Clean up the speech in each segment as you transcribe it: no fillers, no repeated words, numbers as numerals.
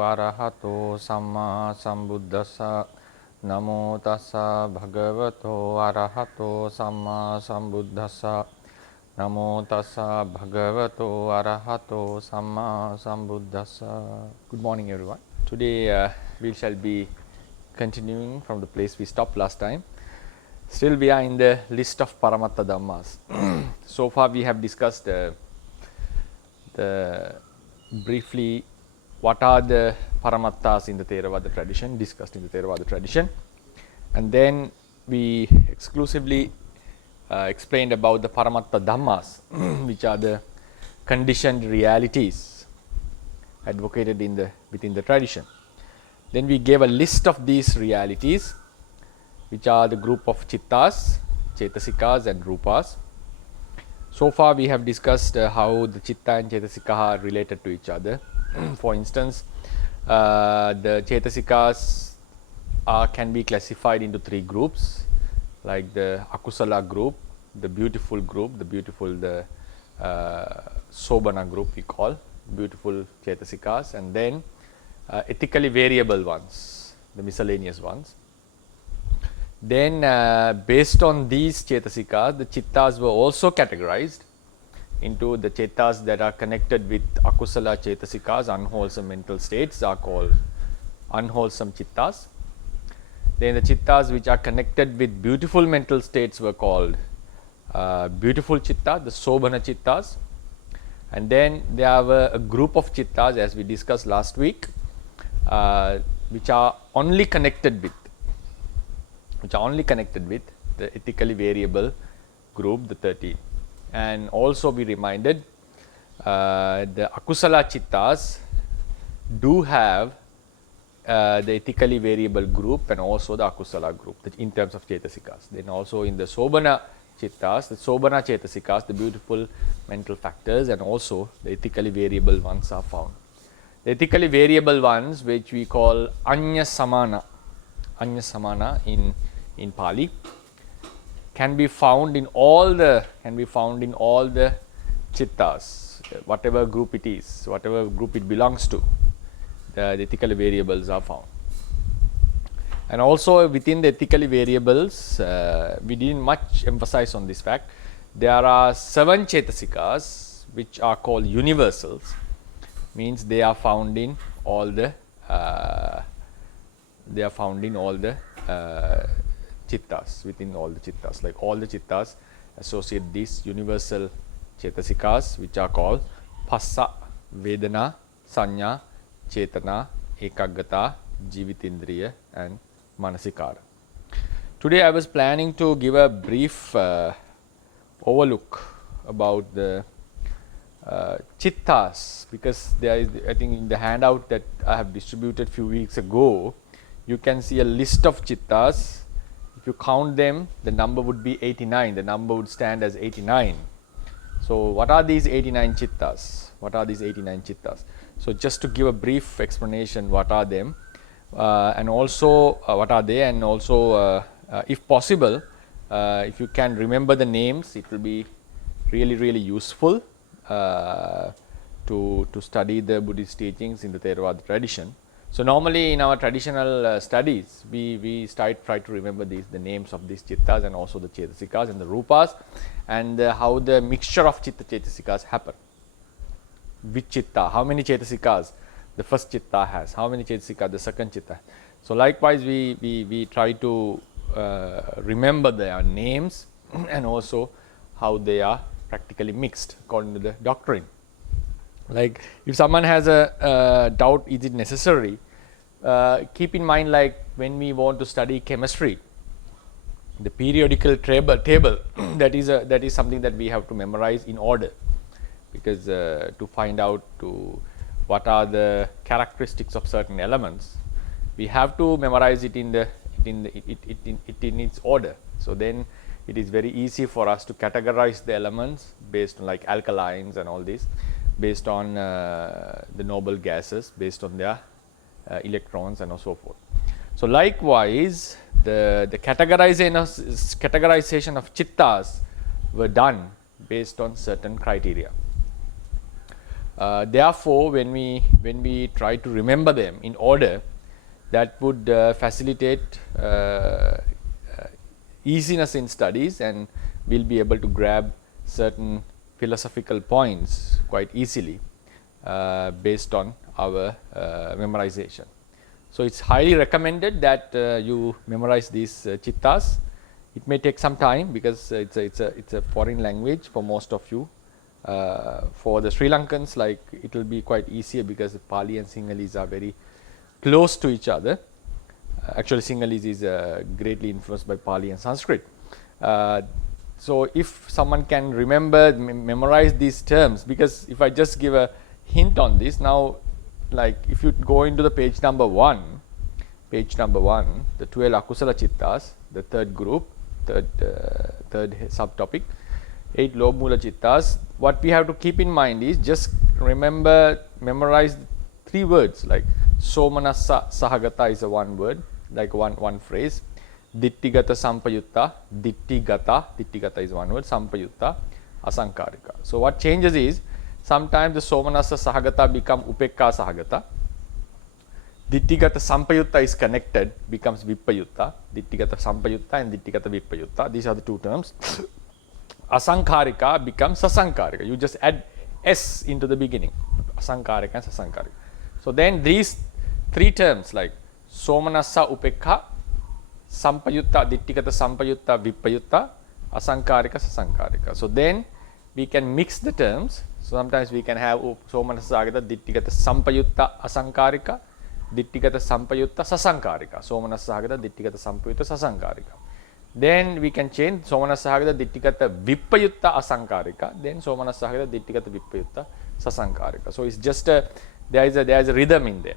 arahato samma sambuddhassa. Namo tassa bhagavato arahato samma sambuddhassa. Namo tassa bhagavato arahato samma sambuddhassa. Good morning, everyone. Today we shall be continuing from the place we stopped last time. Still we are in the list of Paramatthadhammas. So far we have discussed briefly what are the Paramatthas in the Theravada tradition, discussed in the Theravada tradition, and then we exclusively explained about the Paramatthadhammas, which are the conditioned realities advocated within the tradition. Then we gave a list of these realities, which are the group of Chittas, Chetasikas and Rupas. So far we have discussed how the Chitta and Chetasika are related to each other. For instance, the Chetasikas can be classified into three groups, like the Akusala group, the beautiful group, the Sobana group we call, beautiful Chetasikas, and then ethically variable ones, the miscellaneous ones. Then based on these Chetasikas, the Chittas were also categorized into the Chittas that are connected with Akusala Chetasikas, unwholesome mental states, are called unwholesome Chittas. Then the Chittas which are connected with beautiful mental states were called beautiful Chitta, the Sobana Chittas. And then there were a group of Chittas, as we discussed last week, which are only connected with the ethically variable group, the 30. And also we reminded the Akusala Chittas do have the ethically variable group and also the Akusala group in terms of Chetasikas. Then also in the Sobana Chittas, the Sobana Chetasikas, the beautiful mental factors, and also the ethically variable ones are found. The ethically variable ones, which we call Anya Samana in Pali, can be found in all the Chittas, whatever group it is, whatever group it belongs to. The ethically variables are found. And also within the ethically variables, we didn't much emphasize on this fact. There are 7 Chetasikas which are called universals, means they are found in all the Chittas, within all the Chittas. Like all the Chittas associate these universal Chetasikas, which are called Phassa, Vedana, Sanya, Chetana, Ekaggata, Jivitindriya and Manasikara. Today I was planning to give a brief overlook about the Chittas, because there is, I think in the handout that I have distributed few weeks ago, you can see a list of Chittas. If you count them, the number would be 89. The number would stand as 89. So what are these 89 Chittas? So just to give a brief explanation, what are them, and also what are they, and also if possible, if you can remember the names, it will be really useful to study the Buddhist teachings in the Theravada tradition. So normally in our traditional studies, we try to remember the names of these Chittas and also the Chetasikas and the Rupas, and how the mixture of Chitta Chetasikas happen. Which Chitta, how many Chetasikas the first Chitta has, how many Chetasikas the second Chitta. So likewise we try to remember their names and also how they are practically mixed according to the doctrine. Like if someone has a doubt, is it necessary, keep in mind, like when we want to study chemistry, the periodical table that is something that we have to memorize in order, because to find out what are the characteristics of certain elements, we have to memorize it in its order. So then it is very easy for us to categorize the elements based on, like alkalines and all this, based on the noble gases, based on their electrons and so forth. So likewise, the categorization of Chittas were done based on certain criteria. Therefore, when we try to remember them in order, that would facilitate easiness in studies, and we'll be able to grab certain philosophical points quite easily based on our memorization. So it's highly recommended that you memorize these chittas. It may take some time because it's a foreign language for most of you. For the Sri Lankans, like, it will be quite easier because the Pali and Sinhalese are very close to each other. Actually, Sinhalese is greatly influenced by Pali and Sanskrit. So if someone can remember, memorize these terms, because if I just give a hint on this now, like if you go into the page number 1, the 12 akusala chittas, the third group, third subtopic, 8 lobmula chittas, what we have to keep in mind is just memorize 3 words, like somanassa sahagata is a one word, like one phrase. Dittigata sampayutta, dittigata is one word, sampayutta, asankarika. So what changes is, sometimes the somanassa sahagata become upekka sahagata. Dittigata sampayutta is connected, becomes vippayutta. Dittigata sampayutta and dittigata vippayutta. These are the 2 terms. Asankarika becomes sasankarika. You just add s into the beginning. Asankarika and sasankarika. So then these 3 terms, like somanassa upekka, sampayutta, dittigata sampayutta, vippayutta, asankarika, sasankarika. So then we can mix the terms. So sometimes we can have somanassa sagata, dittigata sampayutta, asankarika, dittigata sampayutta, sasankarika. Somanassa sagata, dittigata sampayutta, sasankarika. Then we can change somanassa sagata, dittigata vippayutta, asankarika. Then somanassa sagata, dittigata vippayutta, sasankarika. So it's just there is a rhythm in there.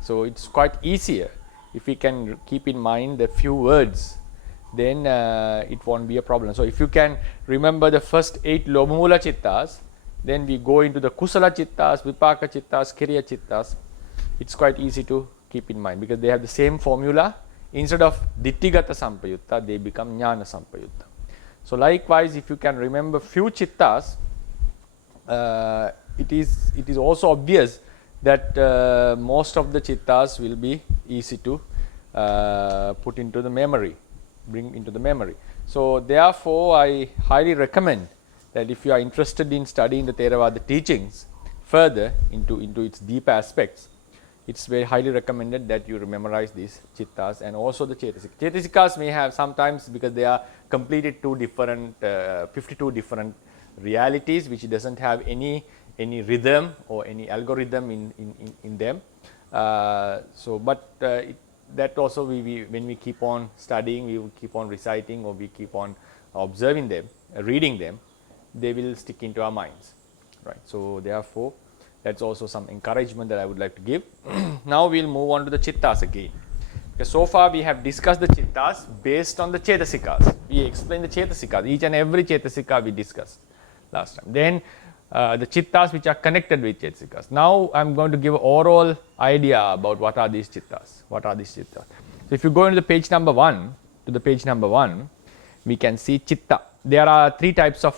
So it's quite easier if we can keep in mind the few words, then it won't be a problem. So if you can remember the first 8 lobmula chittas, then we go into the kusala chittas, vipaka chittas, kiriya chittas. It's quite easy to keep in mind because they have the same formula. Instead of dittigata sampayutta, they become jnana sampayutta. So likewise, if you can remember few chittas, it is also obvious that most of the chittas will be easy to put into the memory, bring into the memory. So therefore, I highly recommend that if you are interested in studying the Theravada teachings further into its deep aspects, it's very highly recommended that you memorize these chittas and also the chetasikas. Chetasikas may have sometimes, because they are completed 52 different realities, which doesn't have any rhythm or any algorithm in them. That also when we keep on studying, we will keep on reciting, or we keep on observing them, reading them, they will stick into our minds, right? So therefore, that's also some encouragement that I would like to give. Now we'll move on to the chittas again. Because so far we have discussed the chittas based on the chetasikas. We explained the chetasikas, each and every chetasika we discussed last time. Then the chittas which are connected with chetasikas. Now I'm going to give an overall idea about what are these chittas. So if you go into the page number 1, we can see chitta. There are 3 types of,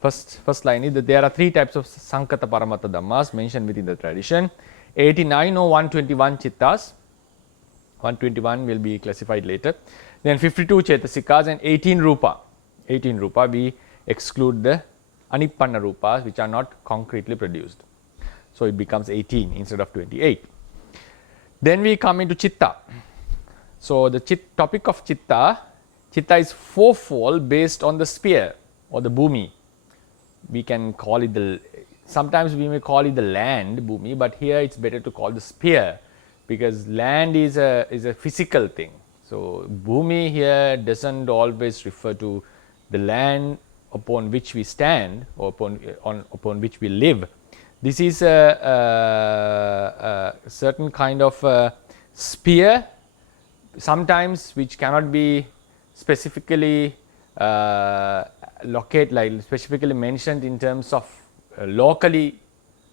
first line is that there are 3 types of Sankata Paramatthadhammas mentioned within the tradition. 89 or 121 chittas. 121 will be classified later. Then 52 chetasikas and 18 rupa. 18 rupa, we exclude the Anippanna rupas which are not concretely produced. So it becomes 18 instead of 28. Then we come into chitta. So the topic of chitta is fourfold based on the sphere or the bhumi. We can call it sometimes we may call it the land, bhumi, but here it's better to call the sphere, because land is a physical thing. So bhumi here doesn't always refer to the land upon which we stand or upon which we live. This is a certain kind of sphere, sometimes which cannot be specifically specifically mentioned in terms of locally.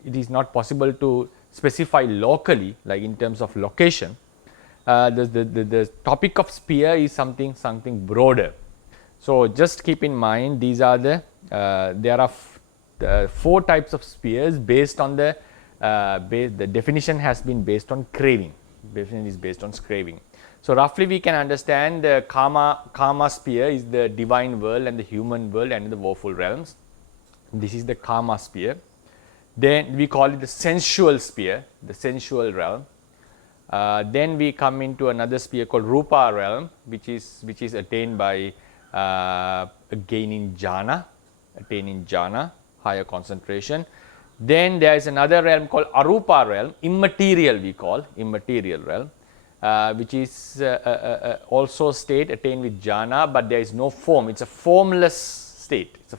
It is not possible to specify locally, like in terms of location. The topic of sphere is something broader. So just keep in mind, these are the 4 types of spheres based on the definition has been based on craving. Definition is based on craving. So roughly we can understand the karma sphere is the divine world and the human world and the woeful realms. This is the karma sphere. Then we call it the sensual sphere, the sensual realm. Then we come into another sphere called rupa realm, which is attained by attaining jhana, higher concentration. Then there is another realm called arupa realm, immaterial we call, immaterial realm, which is also state attained with jhana, but there is no form. It's a formless state. It's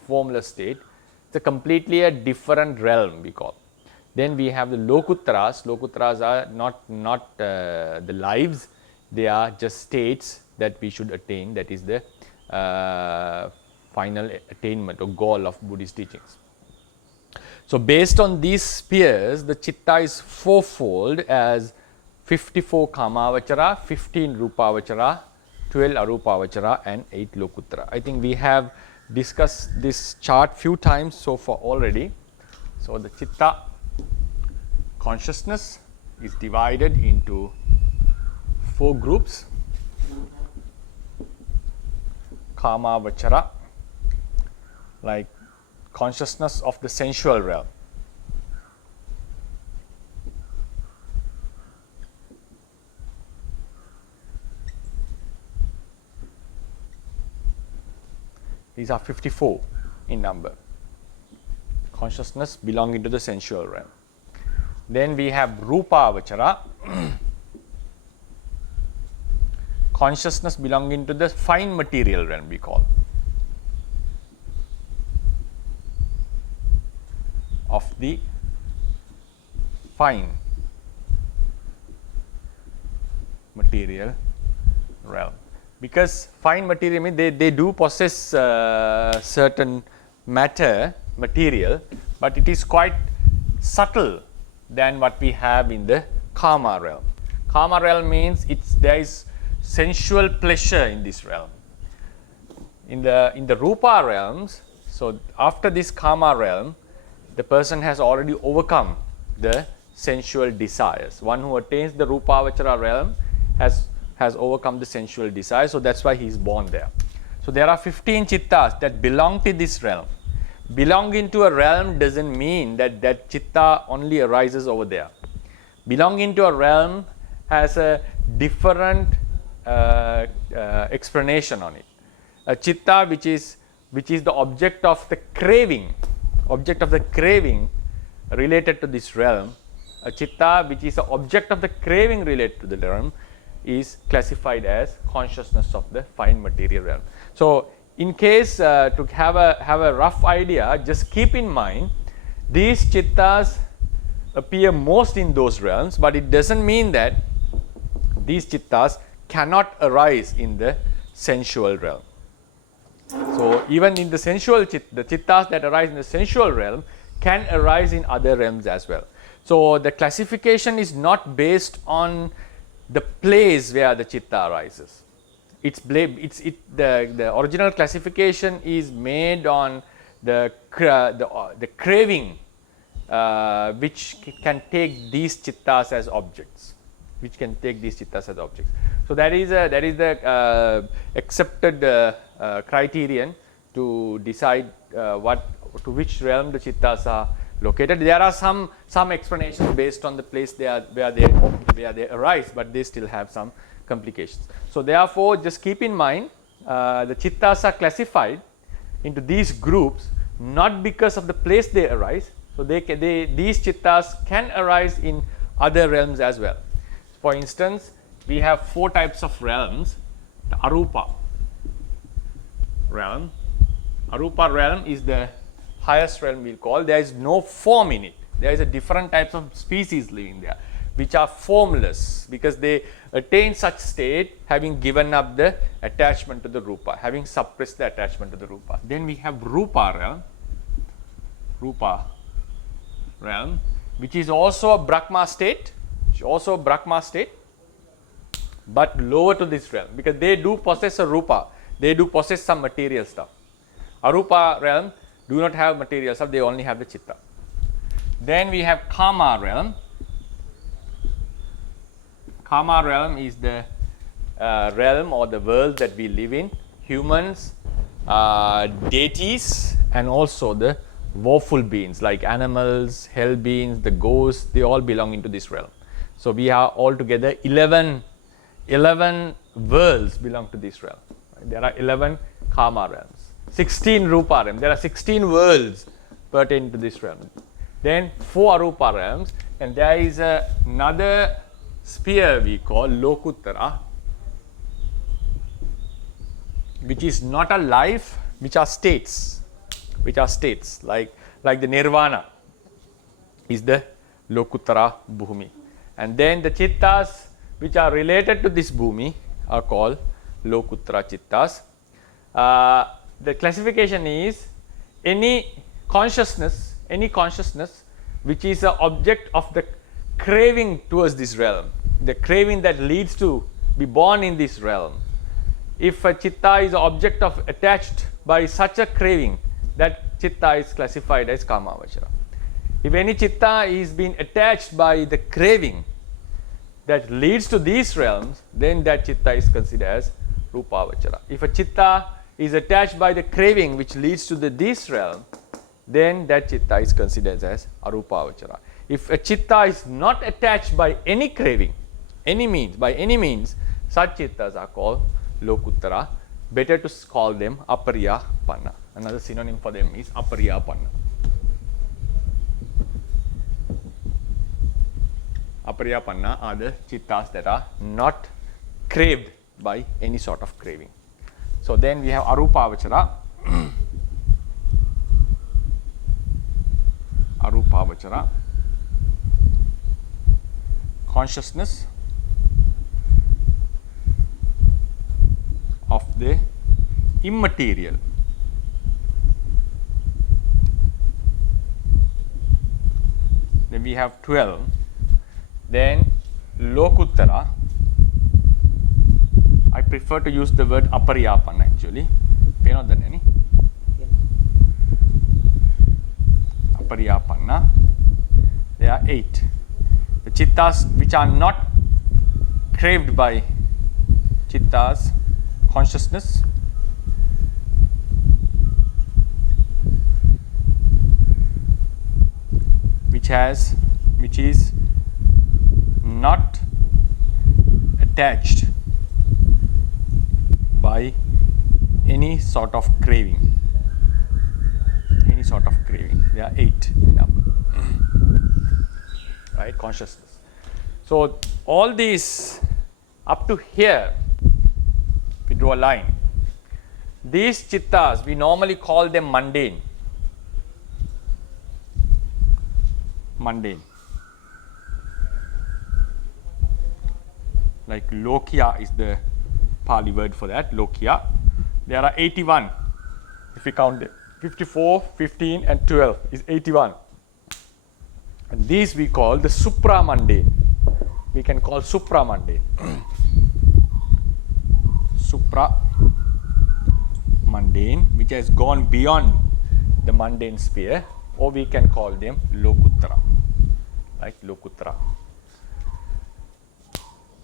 a completely a different realm we call. Then we have the lokutras. Lokutras are not the lives, they are just states that we should attain. That is the final attainment or goal of Buddhist teachings. So based on these spheres, the chitta is fourfold as 54 kamavachara, 15 rupavachara, 12 arupavachara and 8 lokutra. I think we have discussed this chart few times so far already. So the chitta consciousness is divided into 4 groups. Kamavachara, like consciousness of the sensual realm. These are 54 in number. Consciousness belonging to the sensual realm. Then we have rupavachara, consciousness belonging to the fine material realm we call. Of the fine material realm. Because fine material means they do possess certain material, but it is quite subtle than what we have in the karma realm. Karma realm means there is sensual pleasure in this realm. In the rupa realms, so after this karma realm, the person has already overcome the sensual desires. One who attains the rupavachara realm has overcome the sensual desires, so that's why he is born there. So there are 15 chittas that belong to this realm. Belonging to a realm doesn't mean that chitta only arises over there. Belonging to a realm has a different explanation on it. A chitta which is the object of the craving related to this realm, a chitta which is the object of the craving related to the realm is classified as consciousness of the fine material realm. So in case to have a rough idea, just keep in mind these chittas appear most in those realms, but it doesn't mean that these chittas cannot arise in the sensual realm. So even in the sensual the chittas that arise in the sensual realm can arise in other realms as well. So the classification is not based on the place where the chitta arises. The original classification is made on the craving which can take these chittas as objects. So that is the accepted criterion to decide to which realm the chittas are located. There are some explanations based on the place where they arise, but they still have some complications. So therefore, just keep in mind the chittas are classified into these groups not because of the place they arise. So these chittas can arise in other realms as well. For instance, we have 4 types of realms. The arupa realm. Arupa realm is the highest realm we'll call. There is no form in it. There is a different types of species living there, which are formless because they attain such state having given up the attachment to the rupa, having suppressed the attachment to the rupa. Then we have rupa realm, which is also a Brahma state, but lower to this realm because they do possess a rupa, they do possess some material stuff. Arupa realm do not have material self, they only have the chitta. Then we have Kama realm. Kama realm is the realm or the world that we live in. Humans, deities, and also the woeful beings like animals, hell beings, the ghosts, they all belong into this realm. So we are altogether 11 worlds belong to this realm. There are 11 Kama realms, 16 Rupa realms. There are 16 worlds pertaining to this realm. Then 4 Arupa realms, and there is another sphere we call Lokuttara, which is not a life, which are states, like the Nirvana is the Lokuttara Bhumi. And then the Chittas which are related to this Bhumi are called Lokuttara Chittas. The classification is any consciousness which is an object of the craving towards this realm, the craving that leads to be born in this realm. If a chitta is an object of attached by such a craving, that chitta is classified as Kamavachara. If any chitta is being attached by the craving that leads to these realms, then that chitta is considered as Rupavachara. If a chitta is attached by the craving which leads to this realm, then that chitta is considered as Arupavachara. If a chitta is not attached by any craving, by any means, such chittas are called Lokuttara. Better to call them Apariyapanna. Another synonym for them is Apariyapanna. Apariyapanna are the chittas that are not craved by any sort of craving. So then we have Arupavachara. Arupavachara, consciousness of the immaterial. Then we have 12. Then Lokuttara, I prefer to use the word Apariyapanna actually. Apariyapanna. There are 8. The chittas which are not craved by chittas, consciousness, which is not attached by any sort of craving. There are 8 in number. Right, consciousness. So all these up to here, if we draw a line, these chittas we normally call them mundane. Like Lokya is the Pali word for that, Lokya. There are 81 if we count them. 54, 15 and 12 is 81. And these we call the supramundane. We can call supramundane. Supramundane, which has gone beyond the mundane sphere, or we can call them Lokuttara. Like Lokuttara.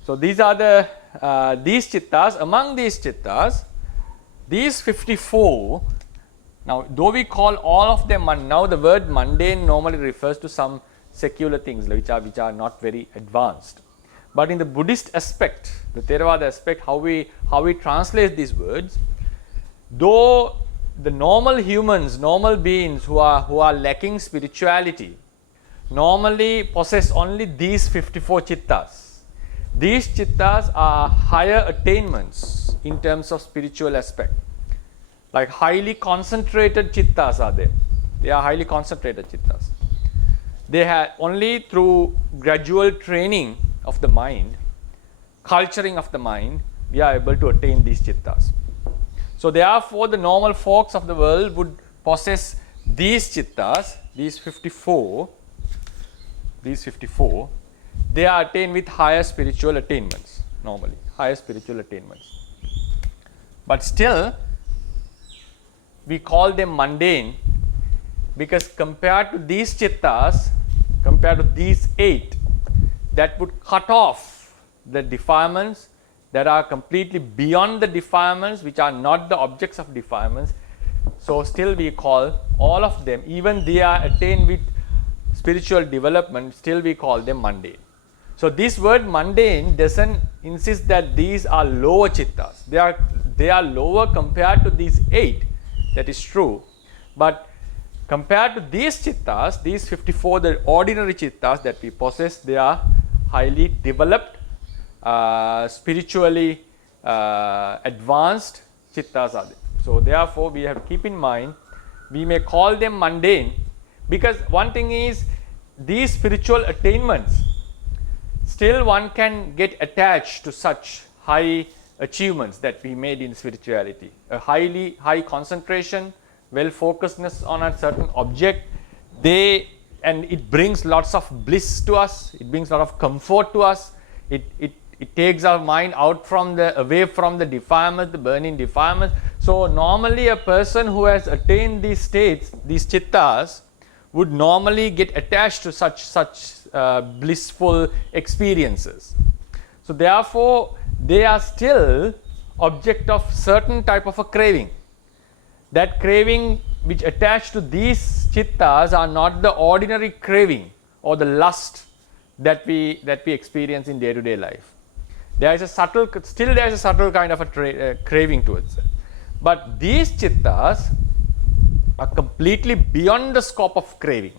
So these are the these chittas. Among these chittas, these 54. Now, though we call all of them now the word mundane normally refers to some secular things which are not very advanced. But in the Buddhist aspect, the Theravada aspect, how we translate these words, though the normal humans, normal beings who are lacking spirituality, normally possess only these 54 chittas. These chittas are higher attainments in terms of spiritual aspect. Like highly concentrated chittas are there. They are highly concentrated chittas. They have only through gradual training of the mind, culturing of the mind, we are able to attain these chittas. So therefore the normal folks of the world would possess these chittas, these 54, they are attained with higher spiritual attainments, normally, higher spiritual attainments. But still, we call them mundane because compared to these chittas, compared to these 8, that would cut off the defilements that are completely beyond the defilements, which are not the objects of defilements. So still we call all of them, even they are attained with spiritual development, still we call them mundane. So this word mundane doesn't insist that these are lower chittas. They are lower compared to these 8. That is true. But compared to these chittas, these 54, the ordinary chittas that we possess, they are highly developed, spiritually advanced chittas are there. So therefore we have to keep in mind, we may call them mundane, because one thing is, these spiritual attainments, still one can get attached to such high achievements that we made in spirituality. A high concentration, well focusedness on a certain object, and it brings lots of bliss to us, it brings a lot of comfort to us, it takes our mind out from away from the defilements, the burning defilements. So normally a person who has attained these states, these chittas, would normally get attached to such blissful experiences. So therefore they are still object of certain type of a craving. That craving which attached to these chittas are not the ordinary craving or the lust that we experience in day-to-day life. There is a subtle kind of a craving towards it. But these chittas are completely beyond the scope of craving.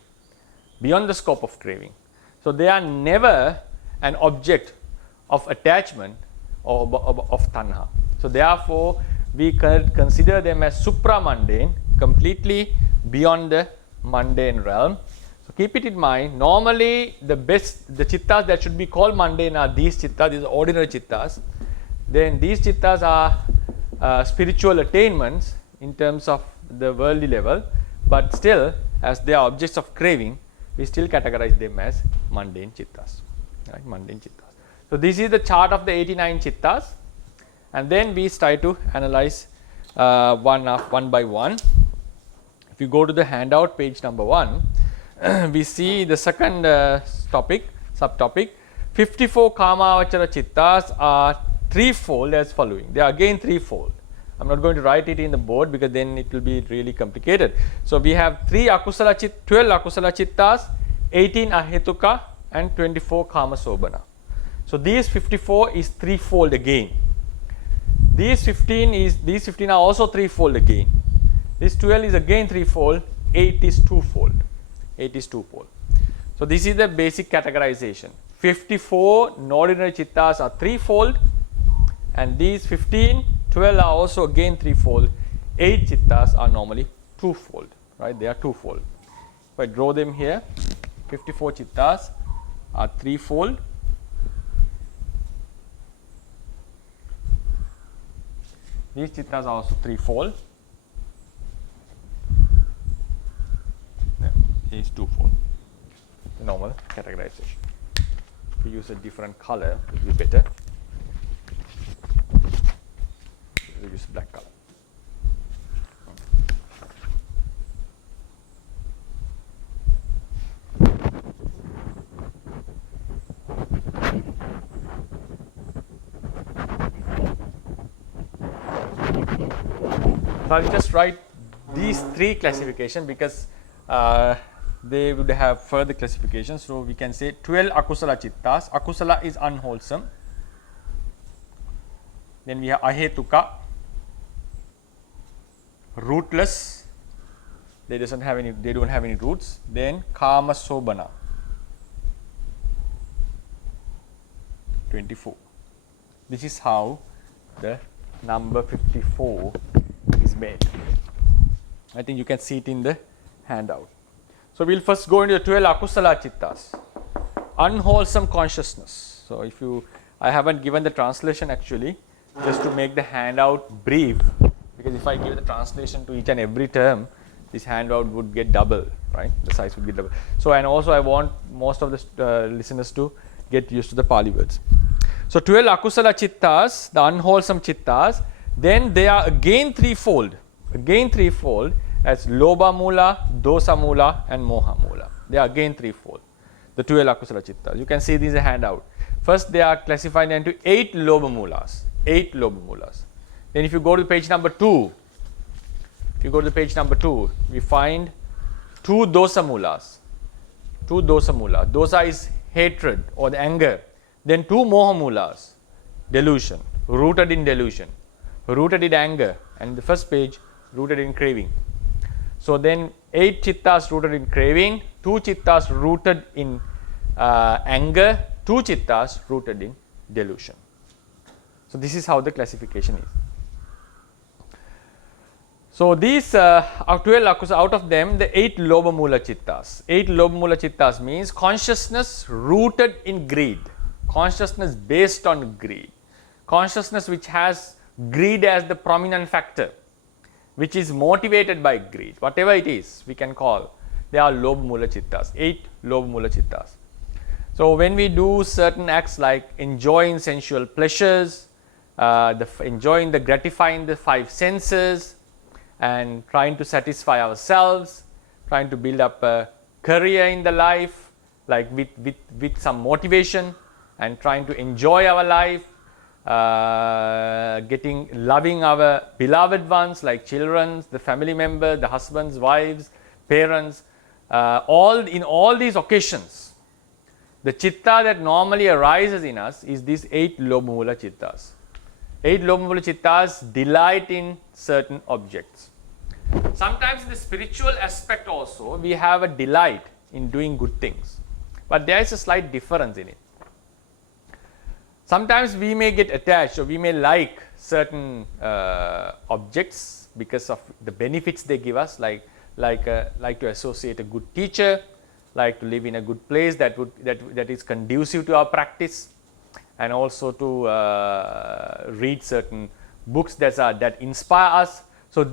Beyond the scope of craving. So they are never an object of attachment or of tanha. So therefore we consider them as supramundane, completely beyond the mundane realm. So keep it in mind, normally the chittas that should be called mundane are these chittas, these are ordinary chittas. Then these chittas are spiritual attainments in terms of the worldly level, but still as they are objects of craving, we still categorize them as mundane chittas. Right? Mundane chittas. So this is the chart of the 89 chittas, and then we try to analyze one by one. If you go to the handout, page number 1, we see the second subtopic. 54 Kamavachara chittas are threefold as following. They are again threefold. I'm not going to write it in the board because then it will be really complicated. So we have 12 akusala chittas, 18 ahetuka, and 24 kama sobhana. So these 54 is threefold again. These 15 are also threefold again. This 12 is again threefold. 8 is twofold. 8 is twofold. So this is the basic categorization. 54 ordinary chittas are threefold, and these 12 are also again threefold. 8 chittas are normally twofold, right? They are twofold. If I draw them here, 54 chittas are threefold. These chittas are also threefold. Here is twofold. The normal categorization. If we use a different color, it will be better. We use black color. So I'll just write these 3 classifications because they would have further classifications. So we can say 12 akusala chittas. Akusala is unwholesome. Then we have ahetuka, rootless. They don't have any roots. Then kama sobhana, 24. This is how the number 54 is made. I think you can see it in the handout. So we'll first go into the 12 akusala chittas. Unwholesome consciousness. So I haven't given the translation actually, just to make the handout brief, because if I give the translation to each and every term, this handout would get double, right? The size would get double. So, and also I want most of the listeners to get used to the Pali words. So 12 akusala chittas, the unwholesome chittas, then they are again threefold, as Lobha Mula, Dosa Mula and Moha Mula. They are again threefold, the 12 akusala chittas. You can see these in a handout. First, they are classified into 8 Lobha Mulas. 8 Lobha Mulas. Then if you go to page number 2, we find 2 Dosa Mulas. 2 Dosa Mulas. Dosa is hatred or the anger. Then 2 Moha Mulas, delusion, rooted in delusion, rooted in anger, and the first page, rooted in craving. So then 8 chittas rooted in craving, 2 chittas rooted in anger, 2 chittas rooted in delusion. So this is how the classification is. So these are 12 akusala, out of them the 8 Lobha Mula chittas. 8 Lobha Mula chittas means consciousness rooted in greed, consciousness based on greed, consciousness which has greed as the prominent factor, which is motivated by greed, whatever it is we can call, they are Lobha Mula chittas, 8 Lobha Mula chittas. So when we do certain acts like enjoying sensual pleasures, enjoying the gratifying the 5 senses, and trying to satisfy ourselves, trying to build up a career in the life, like with some motivation, and trying to enjoy our life, loving our beloved ones like children, the family members, the husbands, wives, parents, in all these occasions, the chitta that normally arises in us is these 8 Lobha Mula chittas. 8 Lobha Mula chittas delight in certain objects. Sometimes in the spiritual aspect also, we have a delight in doing good things, but there is a slight difference in it. Sometimes we may get attached or we may like certain objects because of the benefits they give us, like to associate a good teacher, like to live in a good place that is conducive to our practice, and also to read certain books that inspire us. So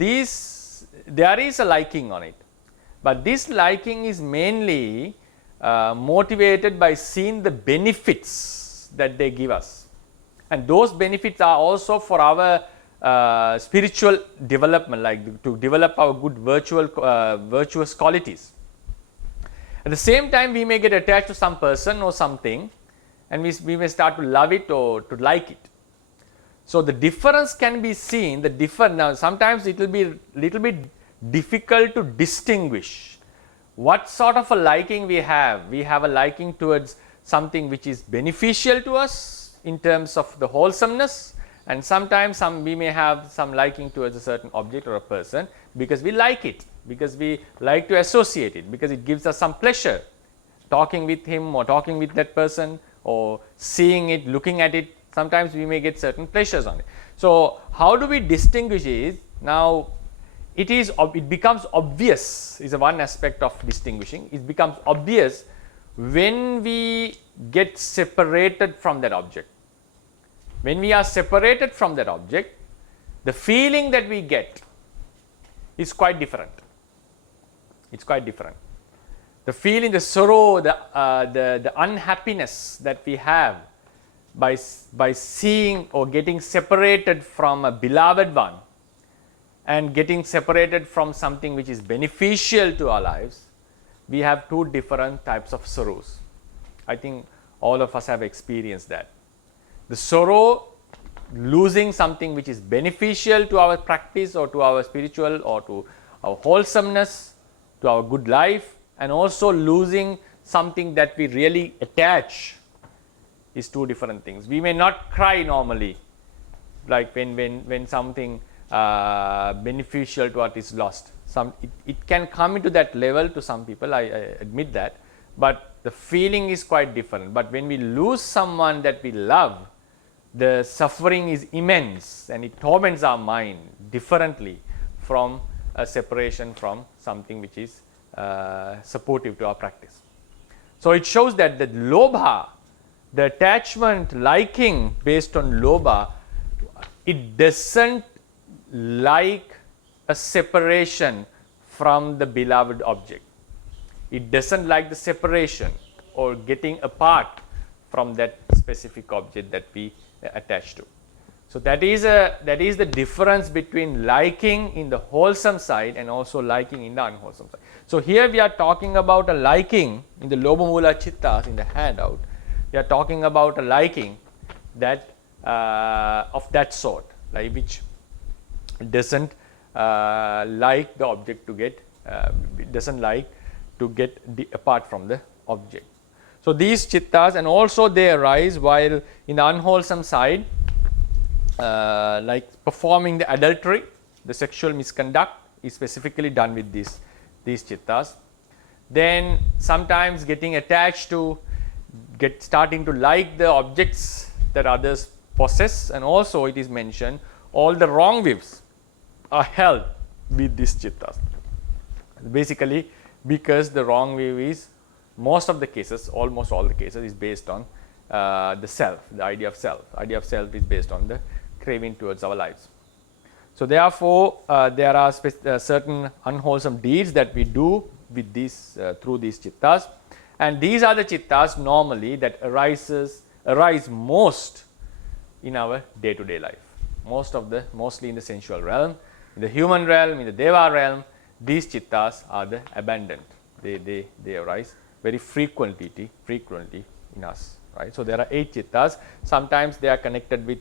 there is a liking on it, but this liking is mainly motivated by seeing the benefits that they give us, and those benefits are also for our spiritual development, like to develop our good virtuous qualities. At the same time, we may get attached to some person or something, and we may start to love it or to like it. So the difference can be seen. Now sometimes it will be a little bit difficult to distinguish what sort of a liking we have. We have a liking towards something which is beneficial to us in terms of the wholesomeness, and sometimes we may have some liking towards a certain object or a person because we like it, because we like to associate it, because it gives us some pleasure, talking with him or talking with that person, or seeing it, looking at it. Sometimes we may get certain pleasures on it. So how do we distinguish it? Now it becomes obvious, is one aspect of distinguishing. It becomes obvious when we get separated from that object. When we are separated from that object, the feeling that we get is quite different. It's quite different. The feeling, the sorrow, the unhappiness that we have by seeing or getting separated from a beloved one, and getting separated from something which is beneficial to our lives, we have 2 different types of sorrows. I think all of us have experienced that. The sorrow losing something which is beneficial to our practice or to our spiritual or to our wholesomeness, to our good life, and also losing something that we really attach, is 2 different things. We may not cry normally, like when something beneficial to us is lost. It can come into that level to some people, I admit that, but the feeling is quite different. But when we lose someone that we love, the suffering is immense and it torments our mind differently from a separation from something which is supportive to our practice. So it shows that the lobha, the attachment, liking based on lobha, it doesn't like a separation from the beloved object. It doesn't like the separation or getting apart from that specific object that we attach to. So that is the difference between liking in the wholesome side and also liking in the unwholesome side. So here we are talking about a liking in the Lobamula Chittas in the handout. We are talking about a liking that of that sort, like which doesn't like the object to get doesn't like to get apart from the object. So these chittas, and also they arise while in the unwholesome side, like performing the adultery, the sexual misconduct is specifically done with these chittas. Then sometimes getting attached to, starting to like the objects that others possess, and also it is mentioned all the wrong views are held with these chittas. Basically, because the wrong view is most of the cases, almost all the cases, is based on the self, the idea of self. Idea of self is based on the craving towards our lives. So therefore, there are certain unwholesome deeds that we do with these through these chittas, and these are the chittas normally that arise most in our day-to-day life. Mostly in the sensual realm, in the human realm, in the deva realm, these chittas are the abandoned. They arise very frequently in us, right? So there are 8 chittas. Sometimes they are connected with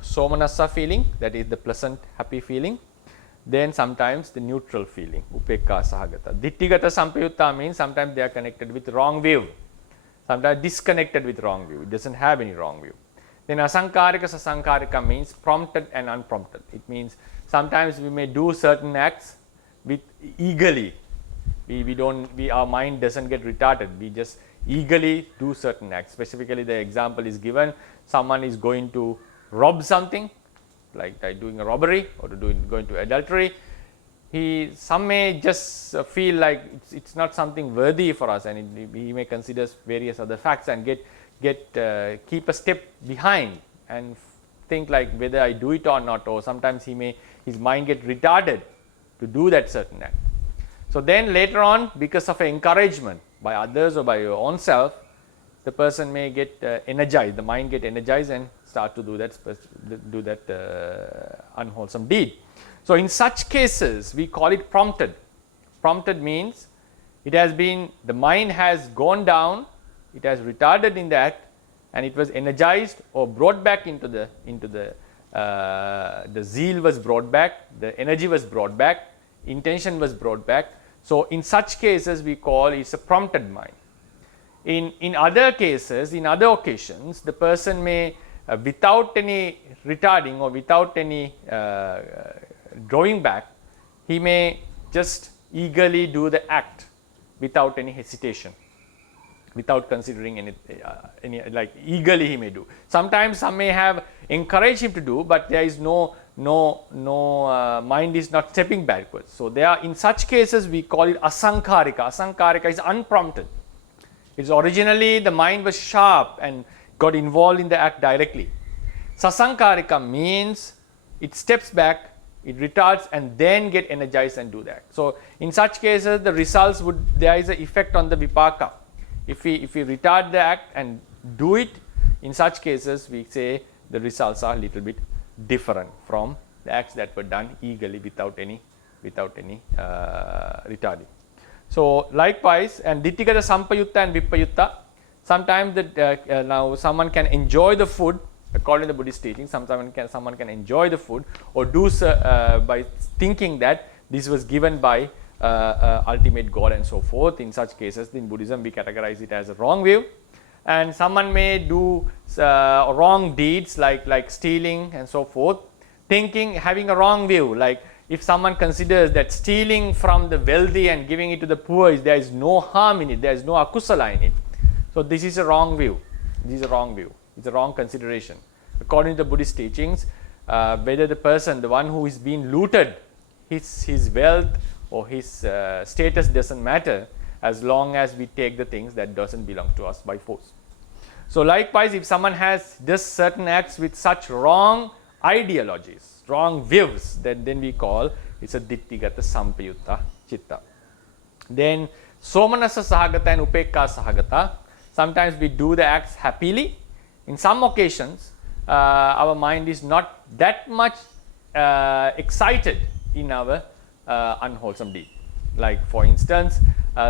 somanassa feeling, that is the pleasant, happy feeling. Then sometimes the neutral feeling, upekka sahagata. Ditthigata sampayutta means sometimes they are connected with wrong view, sometimes disconnected with wrong view. It doesn't have any wrong view. Then asankarika sasankarika means prompted and unprompted. It means sometimes we may do certain acts with eagerly. Our mind doesn't get retarded. We just eagerly do certain acts. Specifically, the example is given: someone is going to rob something, like doing a robbery or going to adultery. Some may just feel like it's not something worthy for us, and he may consider various other facts and keep a step behind and think like whether I do it or not, or sometimes his mind get retarded to do that certain act. So then later on, because of encouragement by others or by your own self, the person may get energized, the mind get energized and start to do that unwholesome deed. So in such cases, we call it prompted. Prompted means the mind has gone down, it has retarded in the act, and it was energized or brought back into the zeal was brought back, the energy was brought back, intention was brought back. So in such cases, we call it a prompted mind. In other cases, in other occasions, the person may, without any retarding or without any drawing back, he may just eagerly do the act without any hesitation, without considering any like eagerly he may do. Sometimes some may have encouraged him to do, but there is no mind is not stepping backwards. So in such cases we call it asankarika. Asankarika is unprompted. It's originally the mind was sharp and got involved in the act directly. Sasankarika means it steps back, it retards, and then get energized and do that. So in such cases, the results there is an effect on the vipaka. If we retard the act and do it, in such cases we say the results are a little bit different from the acts that were done eagerly without any retarding. So likewise, and ditthigata sampayutta and vipayutta, sometimes now someone can enjoy the food according to the Buddhist teaching. Someone can enjoy the food or do by thinking that this was given by ultimate God and so forth. In such cases, in Buddhism, we categorize it as a wrong view. And someone may do wrong deeds like stealing and so forth, having a wrong view. Like if someone considers that stealing from the wealthy and giving it to the poor, there is no harm in it, there is no akusala in it. So this is a wrong view. This is a wrong view. It's a wrong consideration. According to the Buddhist teachings, whether the person, the one who is being looted, his wealth or his status doesn't matter, as long as we take the things that doesn't belong to us by force. So likewise, if someone does certain acts with such wrong ideologies, wrong views, then we call it's a ditthigata sampayutta chitta. Then somanassa sahagata and upekka sahagata, sometimes we do the acts happily. In some occasions, our mind is not that much excited in our unwholesome deed. Like for instance,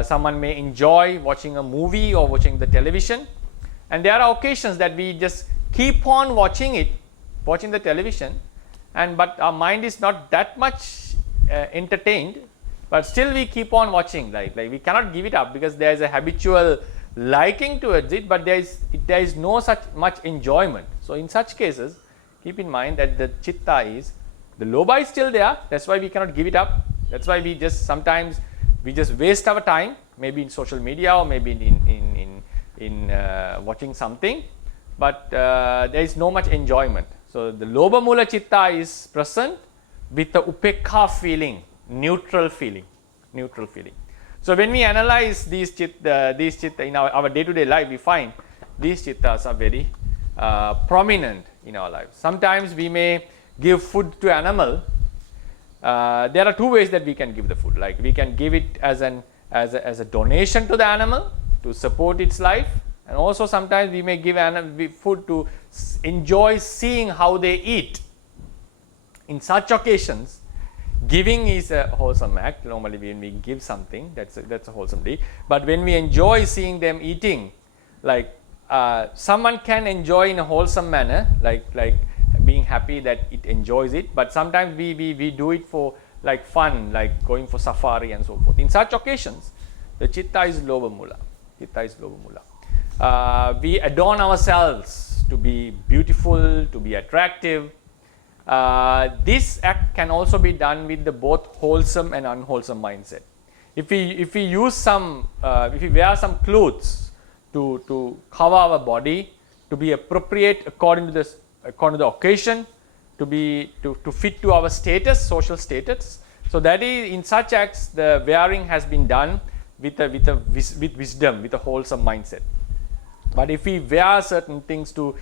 someone may enjoy watching a movie or watching the television, and there are occasions that we just keep on watching the television, but our mind is not that much entertained, but still we keep on watching, like we cannot give it up because there is a habitual liking towards it, but there is no such much enjoyment. So in such cases, keep in mind that the chitta is, the lobha is still there, that's why we cannot give it up. That's why we just sometimes waste our time, maybe in social media or maybe in watching something, but there is no much enjoyment. So the lobha mula chitta is present with the upekha feeling, neutral feeling. So when we analyze these chitta in our day-to-day life, we find these chittas are very prominent in our lives. Sometimes we may give food to animal. There are two ways that we can give the food. Like we can give it as a donation to the animal to support its life, and also sometimes we may give food to enjoy seeing how they eat. In such occasions, giving is a wholesome act. Normally when we give something, that's a wholesome deed. But when we enjoy seeing them eating, like someone can enjoy in a wholesome manner, like being happy that it enjoys it, but sometimes we do it for like fun, like going for safari and so forth. In such occasions, the chitta is lobha mula. We adorn ourselves to be beautiful, to be attractive. This act can also be done with the both wholesome and unwholesome mindset. If we use if we wear some clothes to cover our body, to be appropriate according to the occasion, to fit to our status, social status. So that is, in such acts, the wearing has been done with wisdom, with a wholesome mindset. But if we wear certain things to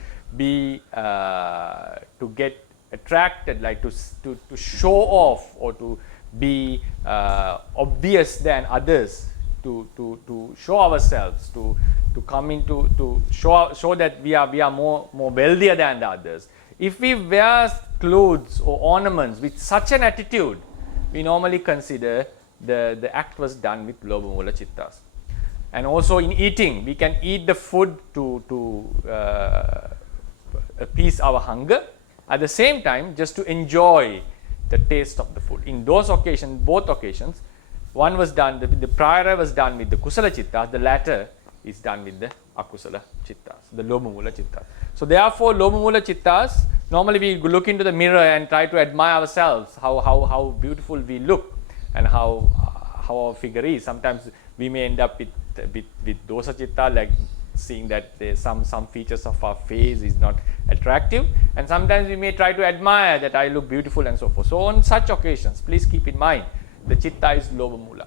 get attracted, like to show off or to be obvious than others, to show ourselves, to come into, to show that we are more wealthier than the others. If we wear clothes or ornaments with such an attitude, we normally consider the act was done with lobha mula chittas. And also in eating, we can eat the food to appease our hunger. At the same time, just to enjoy the taste of the food. In those occasions, both occasions, one was done, the prior was done with the kusala chittas, the latter is done with the akusala chittas, the lobha mula chittas. So therefore, lobha mula chittas, normally we look into the mirror and try to admire ourselves, how beautiful we look and how our figure is. Sometimes we may end up with dosa chitta, like seeing that some features of our face is not attractive, and sometimes we may try to admire that I look beautiful and so forth. So on such occasions, please keep in mind the chitta is lobha mula.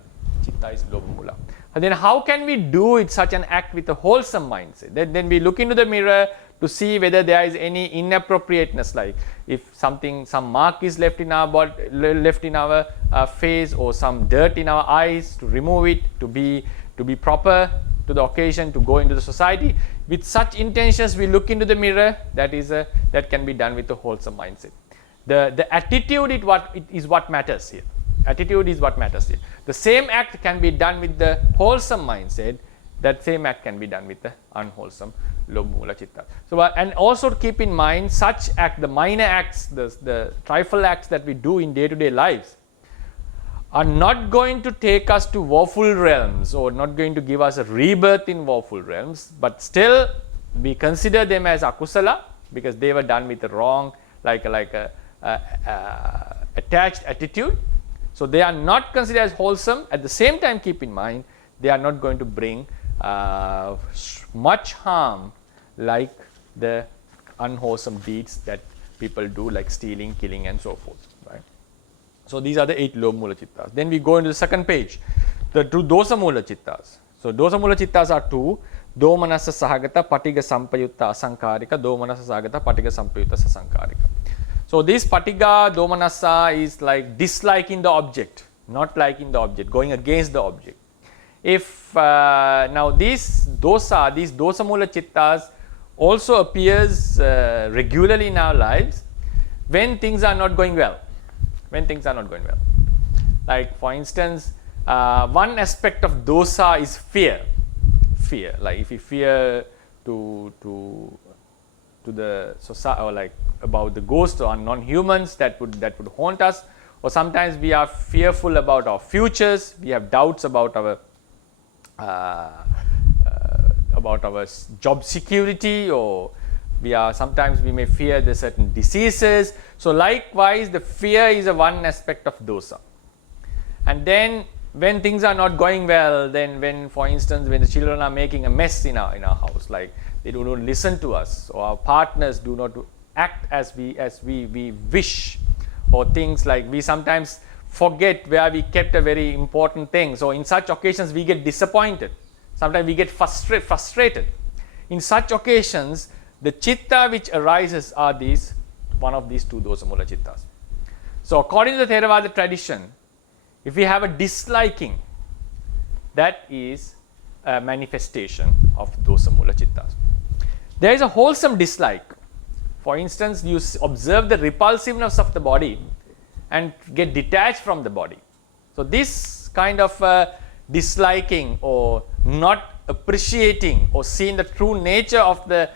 And then how can we do it, such an act, with a wholesome mindset? Then we look into the mirror to see whether there is any inappropriateness, like if some mark is left in our face, or some dirt in our eyes, to remove it, to be proper to the occasion, to go into the society. With such intentions, we look into the mirror. That can be done with a wholesome mindset. The attitude is what matters here. Attitude is what matters here. The same act can be done with the wholesome mindset. That same act can be done with the unwholesome lobha mula chitta. So, and also keep in mind, such act, the minor acts, the trifle acts that we do in day-to-day lives, are not going to take us to woeful realms, or not going to give us a rebirth in woeful realms, but still we consider them as akusala because they were done with the wrong, like a attached attitude. So they are not considered as wholesome. At the same time, keep in mind, they are not going to bring much harm like the unwholesome deeds that people do, like stealing, killing and so forth. Right? So these are the 8 lobha mula chittas. Then we go into the second page, the 2 dosa mula chittas. So dosa mula chittas are 2. Domanassa sahagata patiga sampayutta asankarika, domanassa sahagata patiga sampayutta sasankarika. So this patiga domanassa is like disliking the object, not liking the object, going against the object. If now these dosa mula chittas also appears regularly in our lives when things are not going well. When things are not going well. Like for instance, one aspect of dosa is fear. Fear, like if you fear to the society, or like about the ghosts or non-humans that would haunt us, or sometimes we are fearful about our futures. We have doubts about our job security, or sometimes we may fear the certain diseases. So likewise, the fear is a one aspect of dosa. And then when things are not going well, then when, for instance, when the children are making a mess in our house, like they do not listen to us, or our partners do not act as we wish, or things like we sometimes forget where we kept a very important thing. So in such occasions we get disappointed. Sometimes we get frustrated. In such occasions, the chitta which arises are one of these two dosamula chittas. So according to the Theravada tradition, if we have a disliking, that is a manifestation of dosamula chittas. There is a wholesome dislike. For instance, you observe the repulsiveness of the body and get detached from the body. So this kind of disliking, or not appreciating or seeing the true nature of the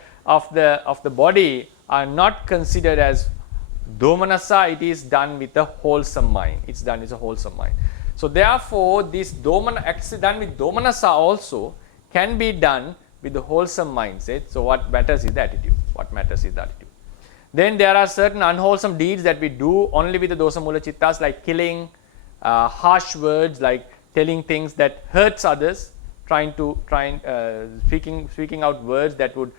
body, are not considered as domanassa. It is done with a wholesome mind. It's done with a wholesome mind. So therefore, this acts done with domanassa also can be done with the wholesome mindset. So what matters is the attitude. What matters is the attitude. Then there are certain unwholesome deeds that we do only with the dosamula chittas, like killing, harsh words, like telling things that hurts others, speaking out words that would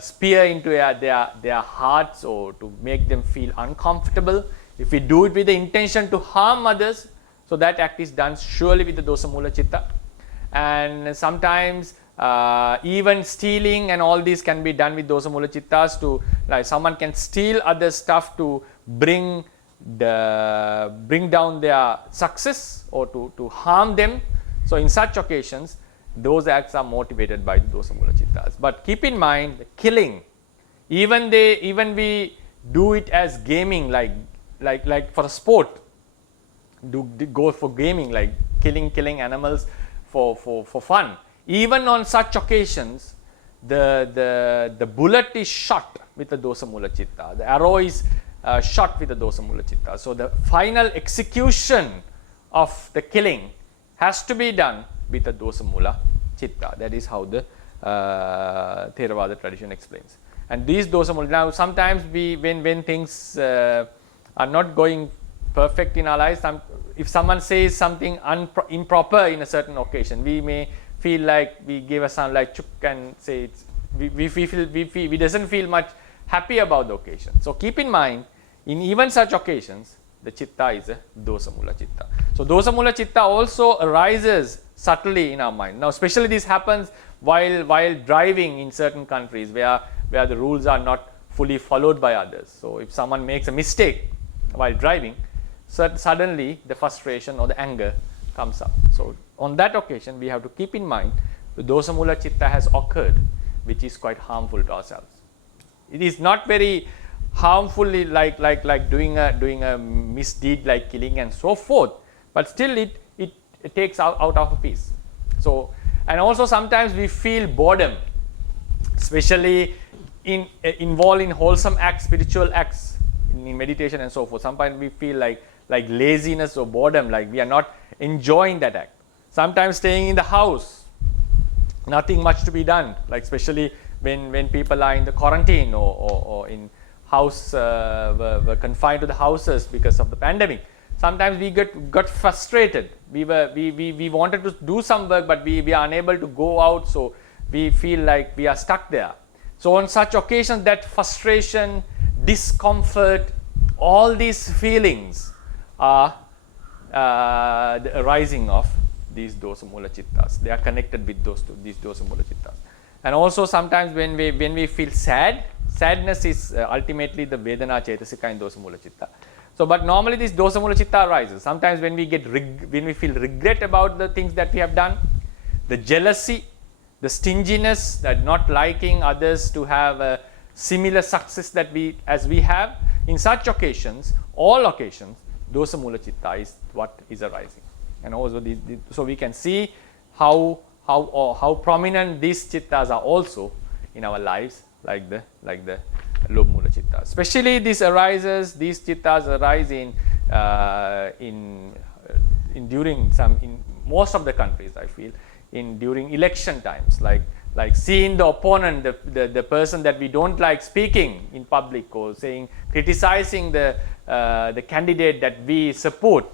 spear into their hearts, or to make them feel uncomfortable. If we do it with the intention to harm others, so that act is done surely with the dosamula chitta. And sometimes even stealing and all these can be done with dosamula chittas. To, like, someone can steal other stuff to bring down their success, or to harm them. So in such occasions, those acts are motivated by the dosamula chittas. But keep in mind, the killing, even we do it as gaming, like for a sport, go for gaming, like killing animals for fun. Even on such occasions, the bullet is shot with the dosamula chitta. The arrow is shot with the dosamula chitta. So the final execution of the killing has to be done with the dosamula chitta. That is how the Theravada tradition explains. And these dosamula, now sometimes when things are not going perfect in our lives, if someone says something improper in a certain occasion, we may feel like we give a sound like chuk and say we doesn't feel much happy about the occasion. So keep in mind, in even such occasions, the chitta is a dosamula chitta. So dosamula chitta also arises subtly in our mind. Now especially this happens while driving in certain countries where the rules are not fully followed by others. So if someone makes a mistake while driving, suddenly the frustration or the anger comes up. So on that occasion, we have to keep in mind the dosamula chitta has occurred, which is quite harmful to ourselves. It is not very harmfully like doing a misdeed like killing and so forth, but still it takes out of a piece. So, and also sometimes we feel boredom, especially involved in wholesome acts, spiritual acts, in meditation and so forth. Sometimes we feel like laziness or boredom, like we are not enjoying that act. Sometimes staying in the house, nothing much to be done, like especially when people are in the quarantine or in house, were confined to the houses because of the pandemic. Sometimes we got frustrated. We wanted to do some work, but we are unable to go out, so we feel like we are stuck there. So on such occasions, that frustration, discomfort, all these feelings are the arising of these dosamula chittas. They are connected with these dosamula chittas. And also sometimes when we feel sadness is ultimately the vedana cetasika in dosamula chitta. So, but normally this dosamula chitta arises. Sometimes when we feel regret about the things that we have done, the jealousy, the stinginess, that not liking others to have a similar success that as we have. In such occasions, all occasions, dosa mula chitta is what is arising. And also so we can see how prominent these chittas are also in our lives, like the lobha mula chitta. Especially these chittas arise in most of the countries, I feel, during election times, like seeing the opponent, the person that we don't like speaking in public, or criticizing the candidate that we support.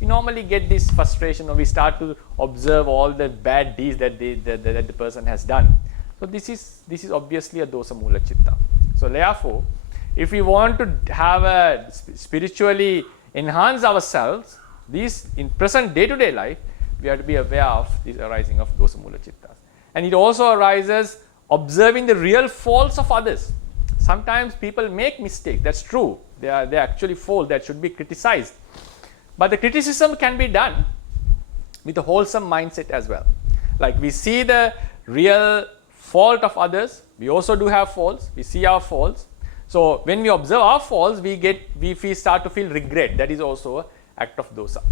We normally get this frustration, or we start to observe all the bad deeds that the person has done. So this is obviously a dosa mula chitta. So therefore, if we want to have spiritually enhance ourselves, these in present day-to-day life, we have to be aware of this arising of dosa mula chittas. And it also arises observing the real faults of others. Sometimes people make mistakes, that's true. They actually fault, that should be criticized. But the criticism can be done with a wholesome mindset as well. Like we see the real fault of others, we also do have faults, we see our faults. So when we observe our faults, we start to feel regret. That is also an act of dosa.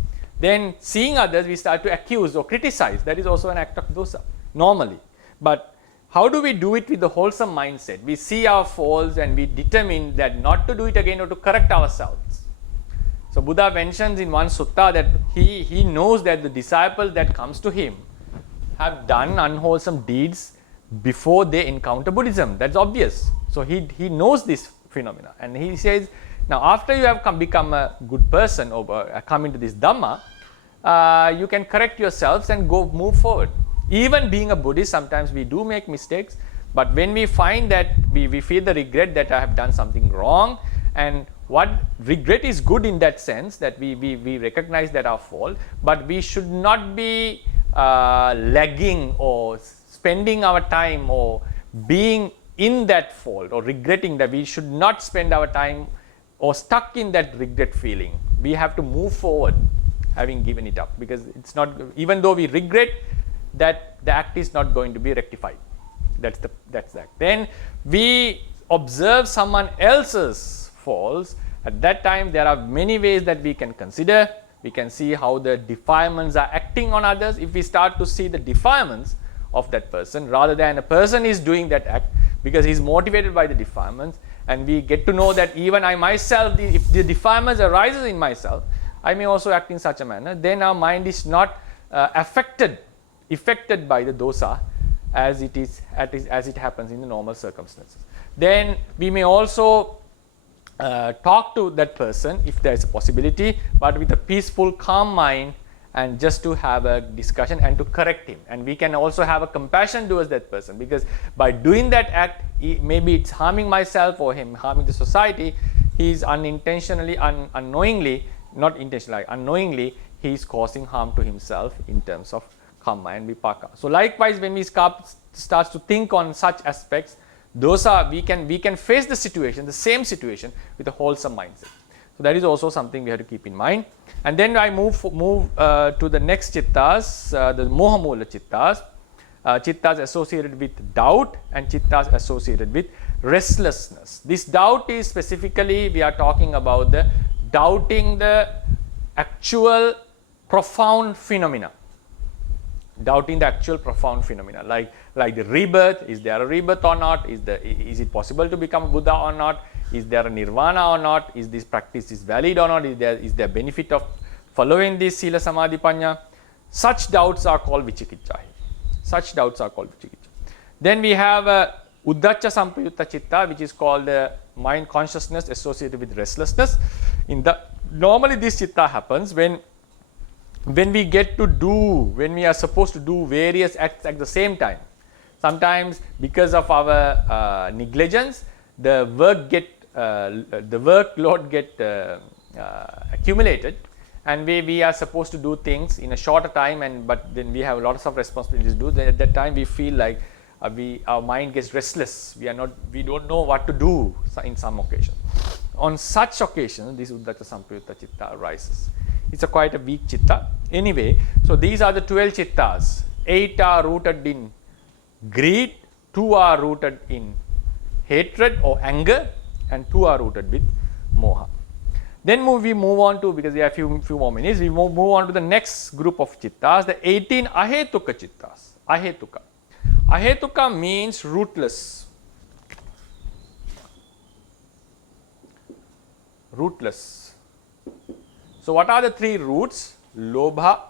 Then seeing others, we start to accuse or criticize. That is also an act of dosa, normally. But how do we do it with the wholesome mindset? We see our faults and we determine that not to do it again or to correct ourselves. So Buddha mentions in one sutta that he knows that the disciples that comes to him have done unwholesome deeds before they encounter Buddhism. That's obvious. So he knows this phenomena, and he says, now after you have become a good person or come into this dhamma, you can correct yourselves and move forward. Even being a Buddhist, sometimes we do make mistakes, but when we find that we feel the regret that I have done something wrong, and what regret is good in that sense, that we recognize that our fault, but we should not be lagging or spending our time or being in that fault or regretting that. We should not spend our time or stuck in that regret feeling. We have to move forward having given it up, because it's not, even though we regret, that the act is not going to be rectified. That's the act. Then we observe someone else's faults. At that time, there are many ways that we can consider. We can see how the defilements are acting on others. If we start to see the defilements of that person, rather than a person is doing that act because he's motivated by the defilements, and we get to know that even I myself, if the defilements arises in myself, I may also act in such a manner, then our mind is not affected by the dosa as it happens in the normal circumstances. Then we may also talk to that person if there is a possibility, but with a peaceful, calm mind, and just to have a discussion and to correct him. And we can also have a compassion towards that person, because by doing that act, maybe it's harming myself or him, harming the society. He is unintentionally, unknowingly, not intentionally, unknowingly, he is causing harm to himself in terms of karma and vipaka. So likewise, when we start to think on such aspects, we can face the situation, the same situation, with a wholesome mindset. So that is also something we have to keep in mind. And then I move to the next chittas, the moha mula chittas, chittas associated with doubt and chittas associated with restlessness. This doubt is specifically, we are talking about the doubting the actual profound phenomena. Doubting the actual profound phenomena, like the rebirth. Is there a rebirth or not? Is it possible to become a Buddha or not? Is there a nirvana or not? Is this practice valid or not? Is there benefit of following this sila samadhi panya? Such doubts are called vicikicca. Such doubts are called vicikicca. Then we have uddhacca sampayutta chitta, which is called mind consciousness associated with restlessness. Normally this chitta happens when we are supposed to do various acts at the same time. Sometimes because of our negligence, the workload get accumulated, and we are supposed to do things in a shorter time, but then we have lots of responsibilities to do. Then at that time we feel like our mind gets restless. We don't know what to do in some occasion. On such occasions, this uddhacca sampayutta chitta arises. It's quite a weak chitta. Anyway, so these are the 12 chittas. 8 are rooted in greed, 2 are rooted in hatred or anger, and 2 are rooted with moha. Then we move on to, because we have few more minutes, we move on to the next group of chittas, the 18 ahetuka chittas. Ahetuka. Ahetuka means rootless. Rootless. So what are the 3 roots? Lobha,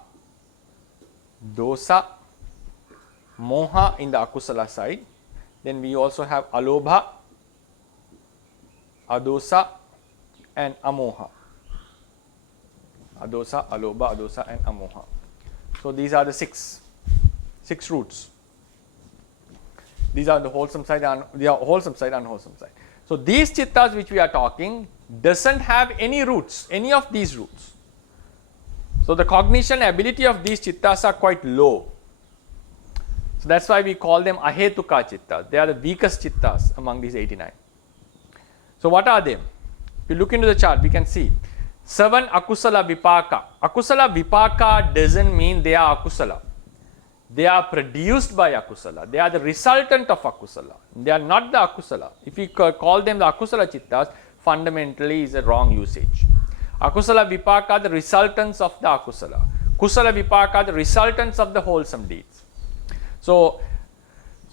dosa, moha in the akusala side. Then we also have alobha, adosa, and amoha. Adosa, alobha, adosa, and amoha. So these are the six roots. These are the wholesome side and unwholesome side. So these chittas which we are talking doesn't have any roots, any of these roots. So the cognition ability of these chittas are quite low. So that's why we call them ahetuka chittas. They are the weakest chittas among these 89. So what are they? If you look into the chart, we can see 7 akusala vipaka. Akusala vipaka doesn't mean they are akusala. They are produced by akusala. They are the resultant of akusala. They are not the akusala. If we call them the akusala chittas, fundamentally is a wrong usage. Akusala vipaka are the resultants of the akusala. Kusala vipaka are the resultants of the wholesome deeds. So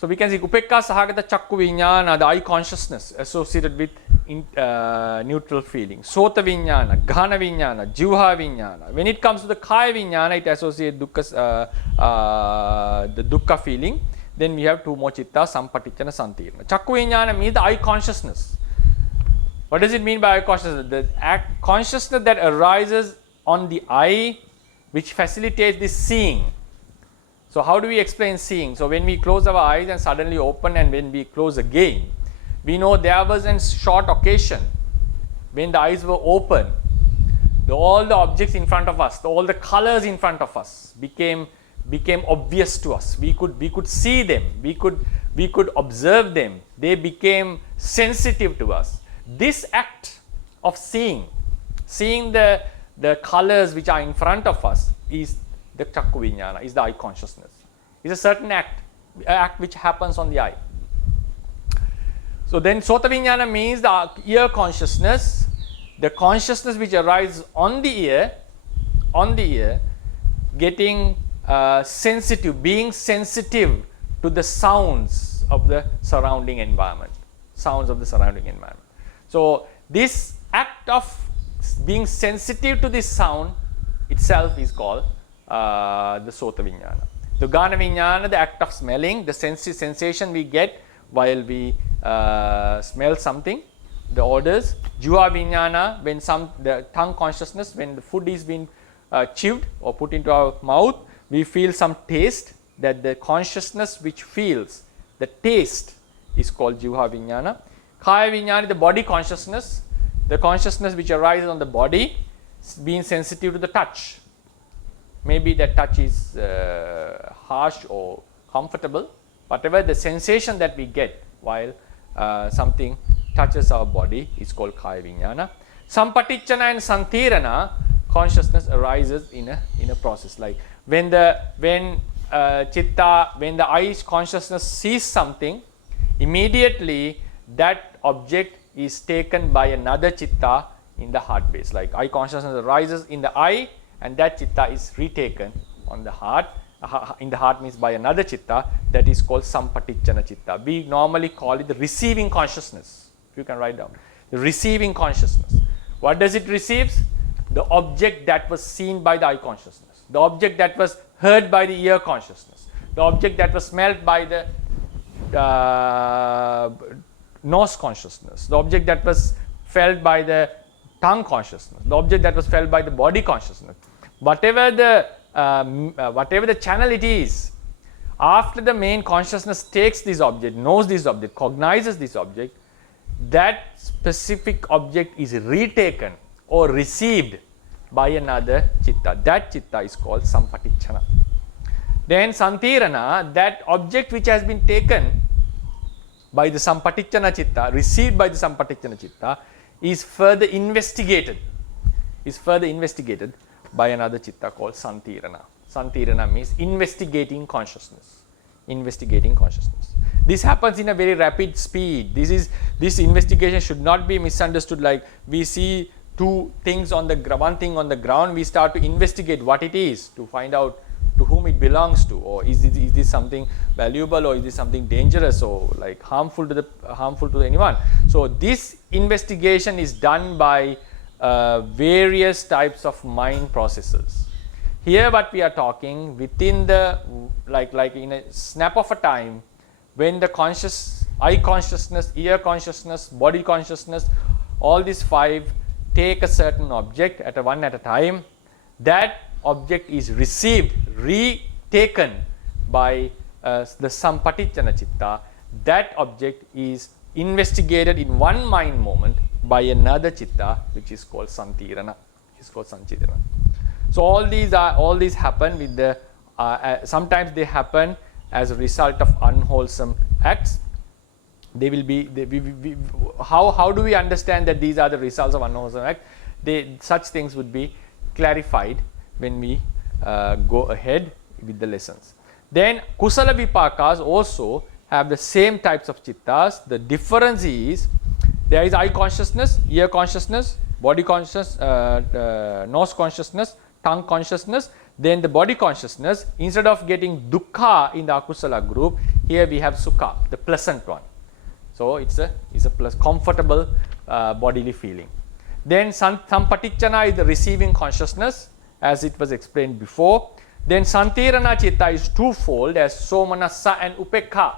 we can see upekka sahagata chakku vinyana, the eye consciousness associated with neutral feeling. Sothavinyana, ghana vinyana, jivha vinyana. When it comes to the kaya vinyana, it associates the dukkha feeling. Then we have 2 more chittas, sampatichana, santirana. Chakku vinyana means the eye consciousness. What does it mean by eye consciousness? The consciousness that arises on the eye, which facilitates the seeing. So how do we explain seeing? So when we close our eyes and suddenly open, and when we close again, we know there was a short occasion when the eyes were open, all the objects in front of us, all the colors in front of us became obvious to us. We could see them, we could observe them. They became sensitive to us. This act of seeing the colors which are in front of us is the chakku vinyana, is the eye consciousness. It's a certain act which happens on the eye. So then Sothavinyana means the ear consciousness, the consciousness which arises on the ear, getting sensitive, being sensitive to the sounds of the surrounding environment. So this act of being sensitive to this sound itself is called the Sothavinyana. The Ghana Vinyana, the act of smelling, the sensation we get while we smell something, the odors. Jiva Vinyana, when the tongue consciousness, when the food is being chewed or put into our mouth, we feel some taste, that the consciousness which feels the taste is called Jiva Vinyana. Kaya Vinyana, the body consciousness, the consciousness which arises on the body, being sensitive to the touch. Maybe that touch is harsh or comfortable, whatever the sensation that we get while something touches our body is called Kaya Vinyana. Sampatichana and Santirana, consciousness arises in a process. Like when the eye's consciousness sees something, immediately that object is taken by another chitta in the heart base. Like eye consciousness arises in the eye, and that chitta is retaken on the heart. In the heart means by another chitta, that is called Sampatichana chitta. We normally call it the receiving consciousness. If you can write down, the receiving consciousness. What does it receive? The object that was seen by the eye consciousness, the object that was heard by the ear consciousness, the object that was smelled by the nose consciousness, the object that was felt by the tongue consciousness, the object that was felt by the body consciousness. Whatever the channel it is, after the main consciousness takes this object, knows this object, cognizes this object, that specific object is retaken or received by another chitta. That chitta is called Sampatichana. Then Santirana, that object which has been taken by the Sampatichana chitta, received by the Sampatichana chitta, is further investigated by another chitta called Santirana. Santirana means investigating consciousness. investigating consciousness. This happens in a very rapid speed. This investigation should not be misunderstood like we see two things on the one thing on the ground, we start to investigate what it is to find out to whom it belongs to, or is this something valuable, or is this something dangerous, or like harmful to anyone. So this investigation is done by various types of mind processes. Here what we are talking within the like in a snap of a time, when the eye consciousness, ear consciousness, body consciousness, all these five take a certain object at a time, that object is received, retaken by the sampatichana chitta. That object is investigated in one mind moment by another chitta, which is called santirana, is called sanchidana. So all these happen with the sometimes they happen as a result of unwholesome acts. They will be how do we understand that these are the results of unwholesome acts? Such things would be clarified when we go ahead with the lessons. Then kusala vipakas also have the same types of chittas. The difference is there is eye consciousness, ear consciousness, body consciousness, nose consciousness, tongue consciousness. Then the body consciousness, instead of getting dukkha in the akusala group, here we have sukha, the pleasant one. So it's a comfortable bodily feeling. Then sampatichana is the receiving consciousness, as it was explained before. Then santirana chitta is twofold, as somanassa and upekha.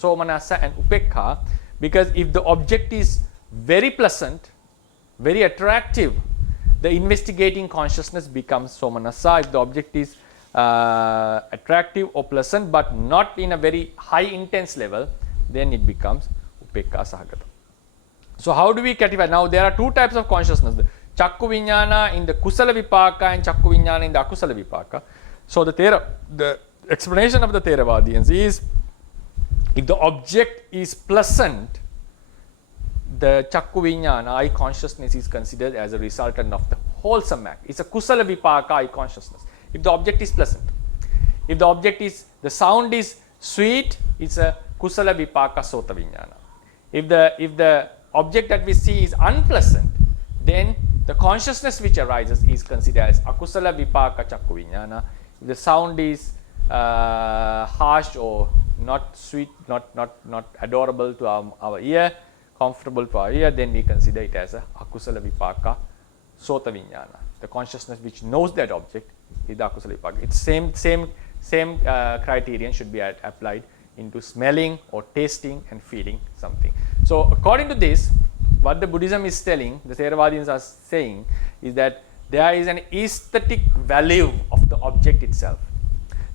Somanassa and upekha, because if the object is very pleasant, very attractive, the investigating consciousness becomes somanassa. If the object is attractive or pleasant but not in a very high intense level, then it becomes upekha sahagata. So how do we categorize? Now there are two types of consciousness, the chakku viññāna in the kusala vipaka and chakku viññāna in the akusala vipaka. So the explanation of the Theravadians is, if the object is pleasant, the chakku viññāna, eye consciousness, is considered as a resultant of the wholesome act. It's a kusala vipaka eye consciousness. If the object is pleasant, if the sound is sweet, it's a kusala vipaka Sothavinyana. If the object that we see is unpleasant, then the consciousness which arises is considered as akusala vipaka chakku viññāna. If the sound is harsh or not sweet, not adorable to our ear, comfortable to our ear, then we consider it as a akusala vipaka Sothavinyana. The consciousness which knows that object is the akusala vipaka. It's same criterion should be applied into smelling or tasting and feeling something. So according to this, what the Buddhism is telling, the Theravadians are saying, is that there is an aesthetic value of the object itself.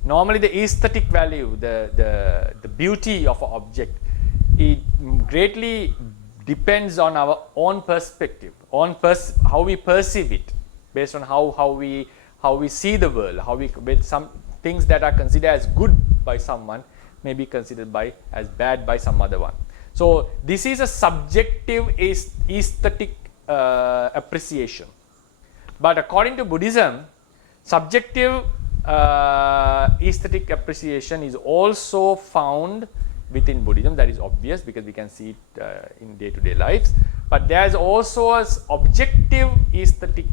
Normally the aesthetic value, the beauty of an object, it greatly depends on our own perspective, on how we perceive it, based on how we see the world, with some things that are considered as good by someone may be considered as bad by some other one. So this is a subjective aesthetic appreciation. But according to Buddhism, subjective aesthetic appreciation is also found within Buddhism. That is obvious because we can see it in day-to-day lives. But there is also an objective aesthetic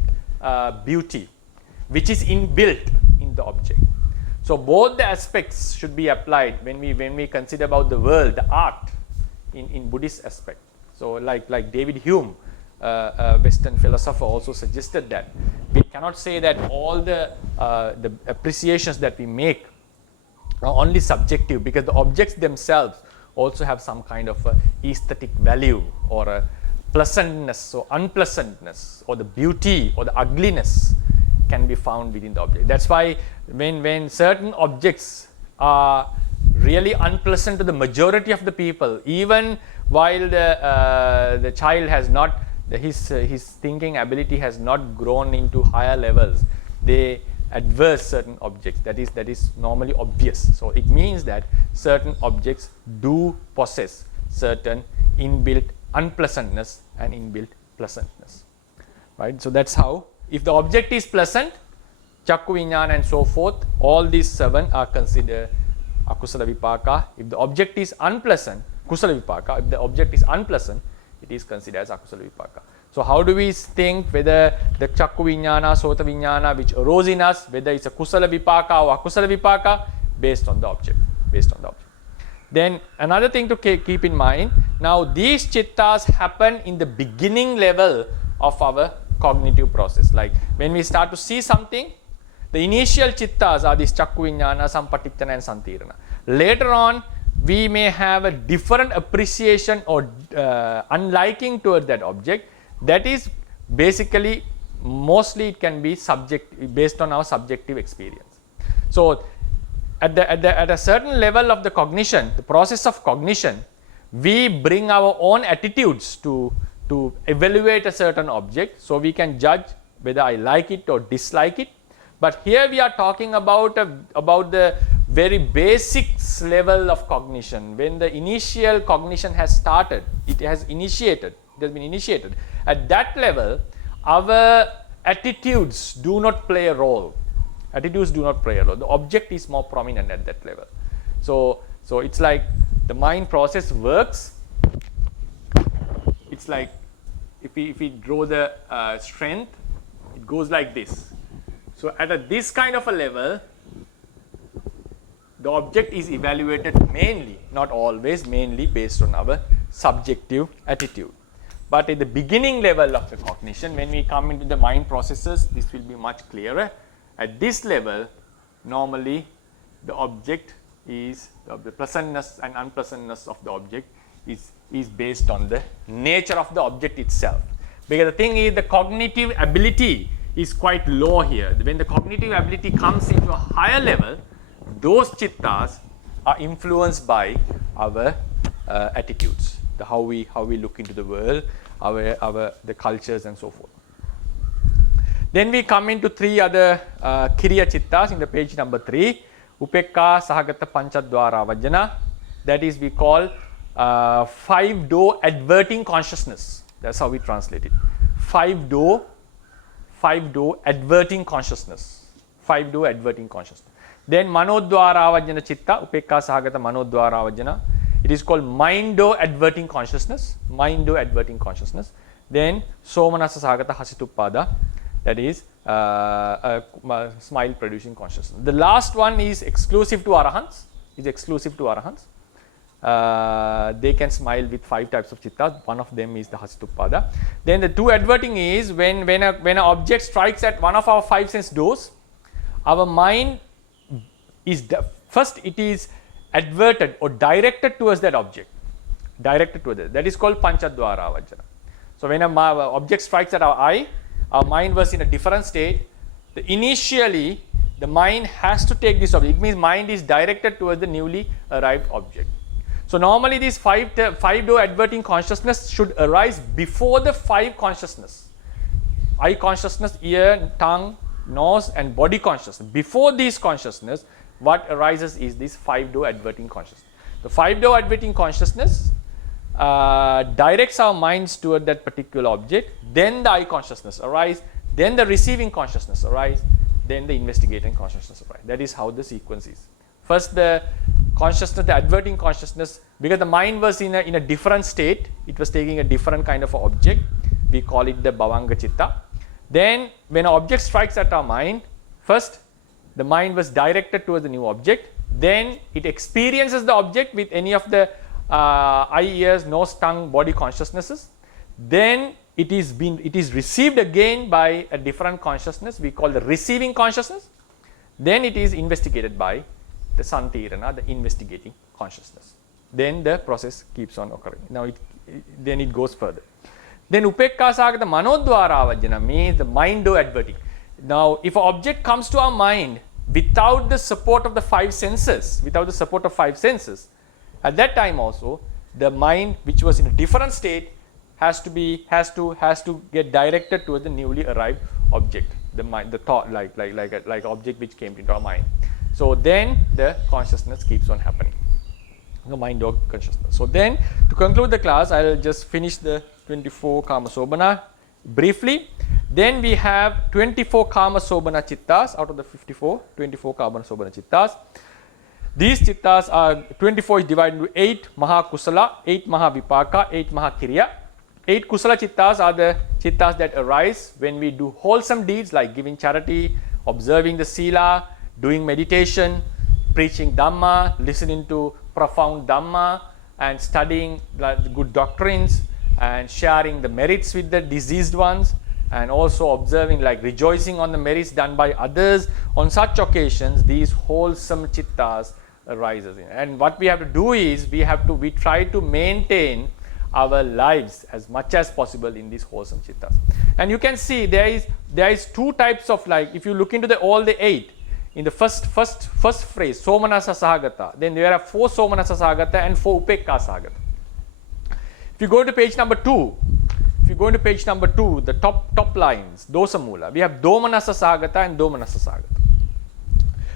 beauty which is inbuilt in the object. So both the aspects should be applied when we consider about the world, the art in Buddhist aspect. So like David Hume, a Western philosopher, also suggested that we cannot say that all the appreciations that we make are only subjective, because the objects themselves also have some kind of aesthetic value, or a pleasantness or unpleasantness, or the beauty or the ugliness can be found within the object. That's why when certain objects are really unpleasant to the majority of the people, even while the child has not, his thinking ability has not grown into higher levels, they adverse certain objects. That is normally obvious. So it means that certain objects do possess certain inbuilt unpleasantness and inbuilt pleasantness, right? So that's how, if the object is pleasant, chakku viññāna and so forth, all these seven are considered akusala vipaka. If the object is unpleasant, kusala vipaka. If the object is unpleasant, it is considered as akusala vipaka. So how do we think whether the chakku vinyana, sothavinyana which arose in us, whether it's a kusala vipaka or akusala vipaka, based on the object, based on the object. Then another thing to keep in mind, now these chittas happen in the beginning level of our cognitive process. Like when we start to see something, the initial chittas are these chakku vinyana, sampatichana and santirana. Later on, we may have a different appreciation or unliking towards that object. That is basically, mostly it can be based on our subjective experience. So at a certain level of the cognition, the process of cognition, we bring our own attitudes to evaluate a certain object, so we can judge whether I like it or dislike it. But here we are talking about the very basics level of cognition. When the initial cognition has started, it has been initiated. At that level, our attitudes do not play a role. Attitudes do not play a role. The object is more prominent at that level. So it's like the mind process works. It's like if we draw the strength, it goes like this. So at this kind of a level, the object is evaluated mainly, not always, mainly based on our subjective attitude. But at the beginning level of the cognition, when we come into the mind processes, this will be much clearer. At this level, normally the object is, the pleasantness and unpleasantness of the object is based on the nature of the object itself. Because the thing is, the cognitive ability is quite low here. When the cognitive ability comes into a higher level, those chittas are influenced by our attitudes, how we look into the world, the cultures and so forth. Then we come into three other Kiriya Chittas in the page number 3. Upekka Sahagata Panchadwara Vajjana. That is, we call 5-door adverting consciousness. That's how we translate it. 5-door adverting consciousness. 5-door adverting consciousness. Then Manodwara Vajjana Chitta. Upekka Sahagata Manodwara Vajjana. It is called mind-door adverting consciousness. Mind-door adverting consciousness. Then Somanasa Sahagata Hasituppada. That is smile producing consciousness. The last one is exclusive to Arahants. They can smile with 5 types of chittas. One of them is the Hasituppada. Then the 2 adverting is when an object strikes at one of our 5 sense doors, our mind is first it is adverted or directed towards that object. That is called Panchadwara Vajjana. So when an object strikes at our eye, our mind was in a different state. Initially, the mind has to take this object. It means mind is directed towards the newly arrived object. So normally these 5-door adverting consciousness should arise before the 5 consciousness. Eye consciousness, ear, tongue, nose and body consciousness. Before these consciousness, what arises is this 5-door adverting consciousness. The 5-door adverting consciousness directs our minds toward that particular object, then the eye consciousness arises, then the receiving consciousness arises, then the investigating consciousness arises. That is how the sequence is. First the consciousness, the adverting consciousness, because the mind was in a different state, it was taking a different kind of object, we call it the Bhavanga Chitta. Then when an object strikes at our mind, first the mind was directed towards the new object, then it experiences the object with any of the eye, ears, nose, tongue, body consciousnesses. Then it is received again by a different consciousness, we call the receiving consciousness. Then it is investigated by the Santirana, the investigating consciousness. Then the process keeps on occurring. Now then it goes further. Then Upekka Sahagata Manodwara Vajjana means the mind-door adverting. Now if an object comes to our mind without the support of the 5 senses, at that time also the mind, which was in a different state, has to get directed towards the newly arrived object, the mind, the thought, like object which came into our mind. So then the consciousness keeps on happening, the mind dog consciousness. So then to conclude the class, I will just finish the 24 Kama Sobhana briefly. Then we have 24 Kama Sobhana Chittas out of the 24 Kama Sobhana Chittas. These chittas are 24 is divided into 8 maha kusala, 8 maha vipaka, 8 maha kiriya. 8 kusala chittas are the chittas that arise when we do wholesome deeds like giving charity, observing the sila, doing meditation, preaching dhamma, listening to profound dhamma, and studying good doctrines, and sharing the merits with the diseased ones, and also observing, like rejoicing on the merits done by others. On such occasions, these wholesome chittas arises. And what we have to do is we try to maintain our lives as much as possible in these wholesome chittas. And you can see there is two types of, like if you look into all the 8, in the first phrase, somanasa sahagata, then there are 4 somanasa sahagata and 4 upekka sahagata. If you go to page number 2, the top lines, dosa mula, we have domanasa sahagata and domanasa sahagata.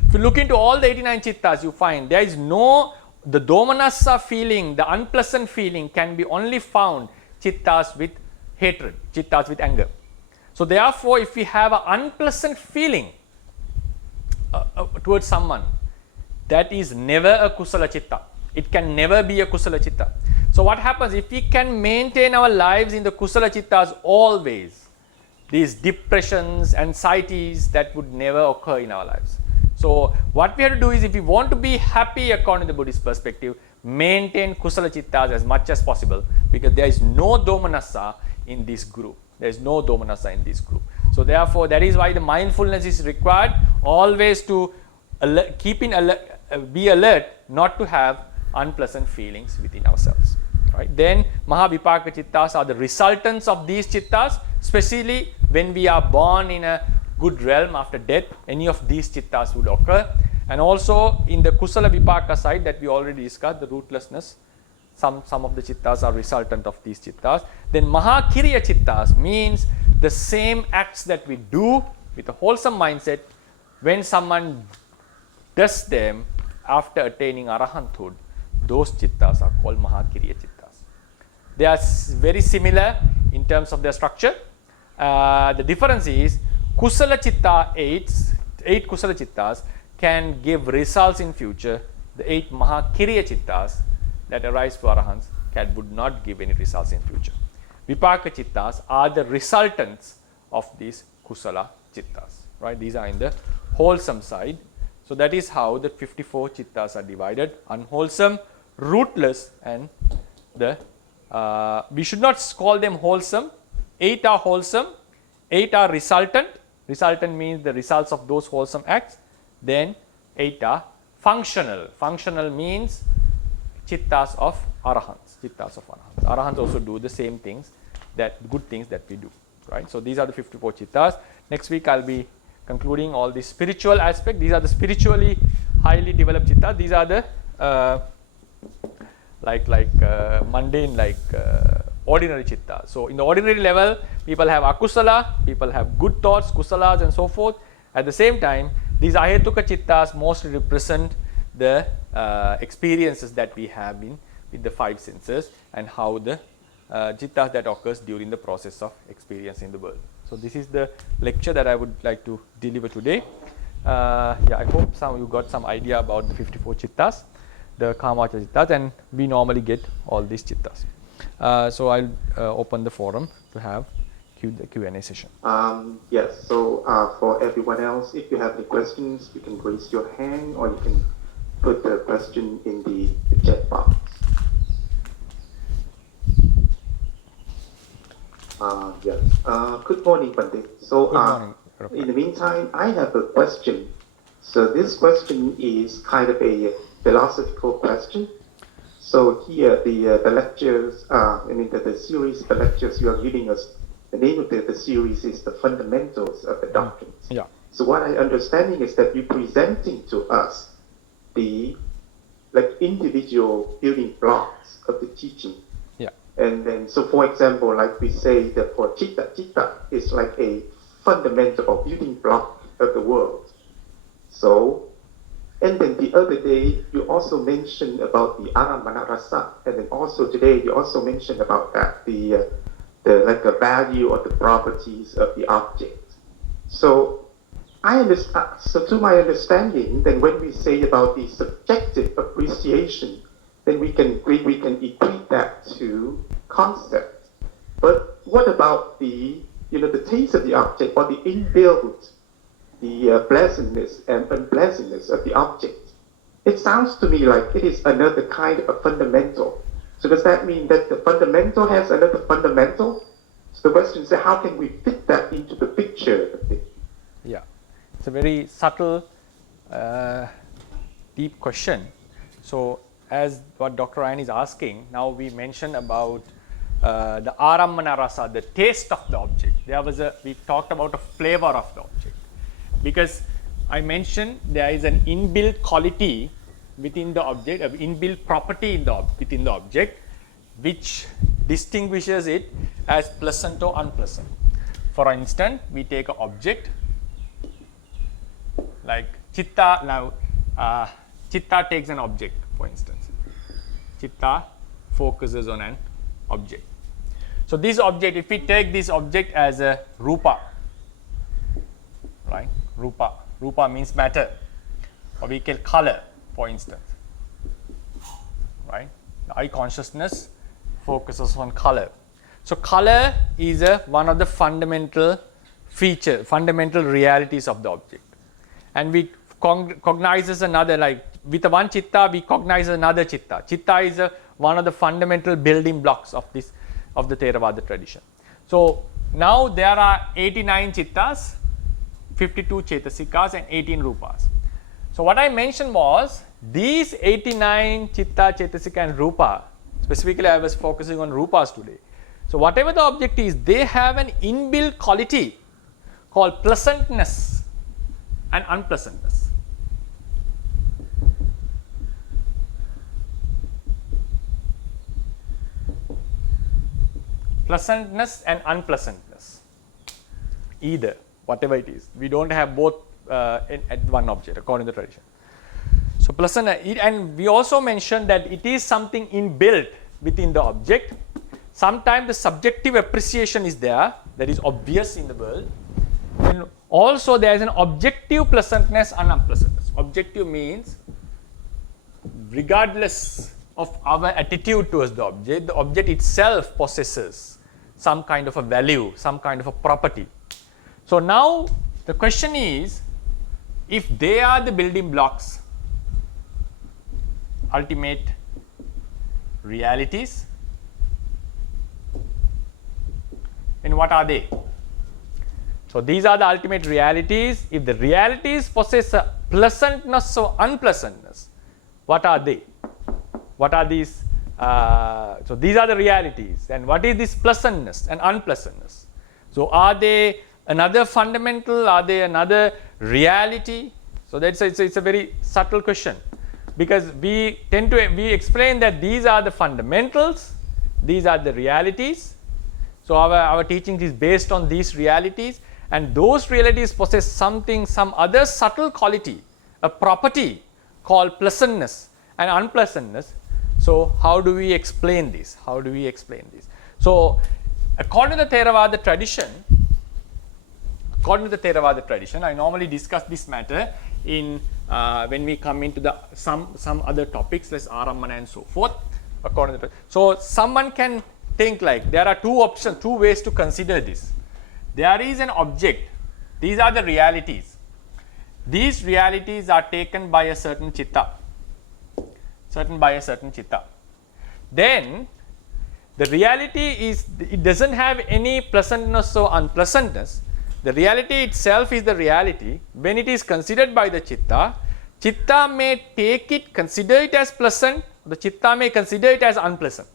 If you look into all the 89 chittas, you find there is the domanasa feeling, the unpleasant feeling can be only found chittas with hatred, chittas with anger. So therefore, if we have an unpleasant feeling towards someone, that is never a kusala chitta. It can never be a kusala chitta. So what happens if we can maintain our lives in the kusala chittas always, these depressions, anxieties, that would never occur in our lives. So what we have to do is, if we want to be happy according to the Buddhist perspective, maintain kusala chittas as much as possible, because there is no domanassa in this group. There is no domanassa in this group. So therefore, that is why the mindfulness is required, always to be alert not to have unpleasant feelings within ourselves. Right? Then Mahavipaka chittas are the resultants of these chittas, especially when we are born in a good realm after death. Any of these chittas would occur. And also in the Kusala Vipaka side that we already discussed, the rootlessness, some of the chittas are resultant of these chittas. Then Mahakiriya chittas means the same acts that we do with a wholesome mindset, when someone does them after attaining arahanthood, those chittas are called Mahakiriya chittas. They are very similar in terms of their structure. The difference is Kusala chitta 8 Kusala chittas can give results in future. The 8 Mahakiriya chittas that arise for arahants would not give any results in future. Vipaka chittas are the resultants of these Kusala chittas. Right? These are in the wholesome side. So that is how the 54 chittas are divided: unwholesome, rootless, and the we should not call them wholesome. 8 are wholesome, 8 are resultant. Resultant means the results of those wholesome acts. Then 8 are functional. Functional means chittas of arahants. Chittas of arahants. Arahants also do the same things, good things that we do. Right? So these are the 54 chittas. Next week I'll be concluding all the spiritual aspect. These are the spiritually highly developed chittas. These are the mundane, ordinary chitta. So in the ordinary level, people have akusala, people have good thoughts, kusalas, and so forth. At the same time, these ahetuka chittas mostly represent the experiences that we have with the 5 senses, and how the chittas that occurs during the process of experience in the world. So this is the lecture that I would like to deliver today. I hope you got some idea about the 54 chittas, the Kamachala chittas, and we normally get all these chittas. So I'll open the forum to have the Q&A session. Yes, so for everyone else, if you have any questions, you can raise your hand, or you can put the question in the chat box. Yes. Good morning, Pandit. So Good morning. In the meantime, I have a question. So this question is kind of a philosophical question. So here the lectures, the series, the lectures you are giving us, the name of the series is The Fundamentals of the Doctrines. Yeah. So what I'm understanding is that you're presenting to us the individual building blocks of the teaching. Yeah. And then, so for example, like we say that for Chitta is like a fundamental or building block of the world. So, and then the other day, you also mentioned about the aramana rasa, and then also today you also mentioned about that, the value or the properties of the object. So, I understand. So, to my understanding, then when we say about the subjective appreciation, then we can equate that to concept. But what about the the taste of the object or the inbuilt the pleasantness and unpleasantness of the object? It sounds to me like it is another kind of fundamental. So does that mean that the fundamental has another fundamental? So the question is, how can we fit that into the picture? Yeah, it's a very subtle, deep question. So as what Dr. Ryan is asking, now we mentioned about the arammana rasa, the taste of the object. We talked about a flavor of the object, because I mentioned there is an inbuilt quality within the object, an inbuilt property within the object, which distinguishes it as pleasant or unpleasant. For instance, we take an object like Chitta. Now, Chitta takes an object, for instance. Chitta focuses on an object. So this object, if we take this object as a rupa, right? Rupa means matter, or we call color, for instance, right? The eye consciousness focuses on color. So color is one of the fundamental realities of the object, and we cognizes another, like with one chitta we cognize another chitta. Chitta is one of the fundamental building blocks of the Theravada tradition. So now there are 89 chittas, 52 chetasikas and 18 rupas. So what I mentioned was these 89 chitta, chetasika and rupa, specifically I was focusing on rupas today. So whatever the object is, they have an inbuilt quality called pleasantness and unpleasantness. Pleasantness and unpleasantness, either, whatever it is. We don't have both at one object according to the tradition. So pleasant, and we also mentioned that it is something inbuilt within the object. Sometimes the subjective appreciation is there, that is obvious in the world, and also there is an objective pleasantness and unpleasantness. Objective means regardless of our attitude towards the object itself possesses some kind of a value, some kind of a property. So now the question is, if they are the building blocks, ultimate realities, then what are they? So these are the ultimate realities. If the realities possess a pleasantness or unpleasantness, what are they? What are these? So these are the realities. And what is this pleasantness and unpleasantness? So are they another fundamental? Are they another reality? So it's a very subtle question, because we explain that these are the fundamentals, these are the realities. So our teaching is based on these realities, and those realities possess some other subtle quality, a property called pleasantness and unpleasantness. So how do we explain this? So according to the Theravada tradition, I normally discuss this matter in when we come into the some other topics, like arammana and so forth. So someone can think like there are two ways to consider this. There is an object. These are the realities. These realities are taken by a certain chitta. Then the reality is, it doesn't have any pleasantness or unpleasantness. The reality itself is the reality. When it is considered by the chitta may consider it as pleasant, the chitta may consider it as unpleasant.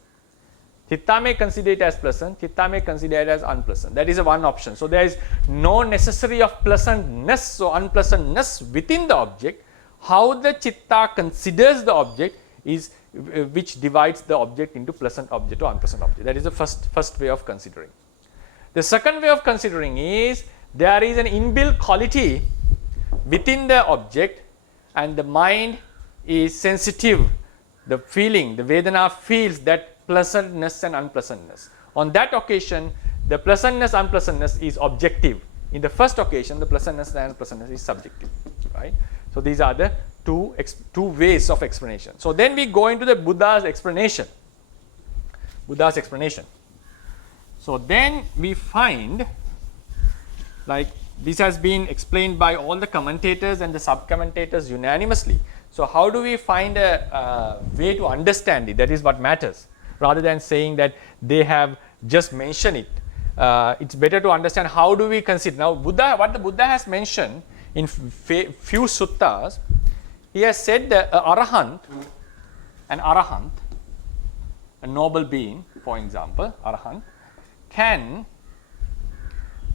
Chitta may consider it as pleasant, chitta may consider it as unpleasant. That is one option. So there is no necessary of pleasantness or unpleasantness within the object. How the chitta considers the object is which divides the object into pleasant object or unpleasant object. That is the first way of considering. The second way of considering is there is an inbuilt quality within the object, and the mind is sensitive. The Vedana feels that pleasantness and unpleasantness. On that occasion, the pleasantness, unpleasantness is objective. In the first occasion, the pleasantness and unpleasantness is subjective, right? So these are the two ways of explanation. So then we go into the Buddha's explanation. Buddha's explanation. So then we find, like, this has been explained by all the commentators and the sub-commentators unanimously. So how do we find a way to understand it? That is what matters. Rather than saying that they have just mentioned it, it's better to understand how do we consider. Now, what the Buddha has mentioned in few suttas, he has said that an arahant, a noble being, for example, arahant, can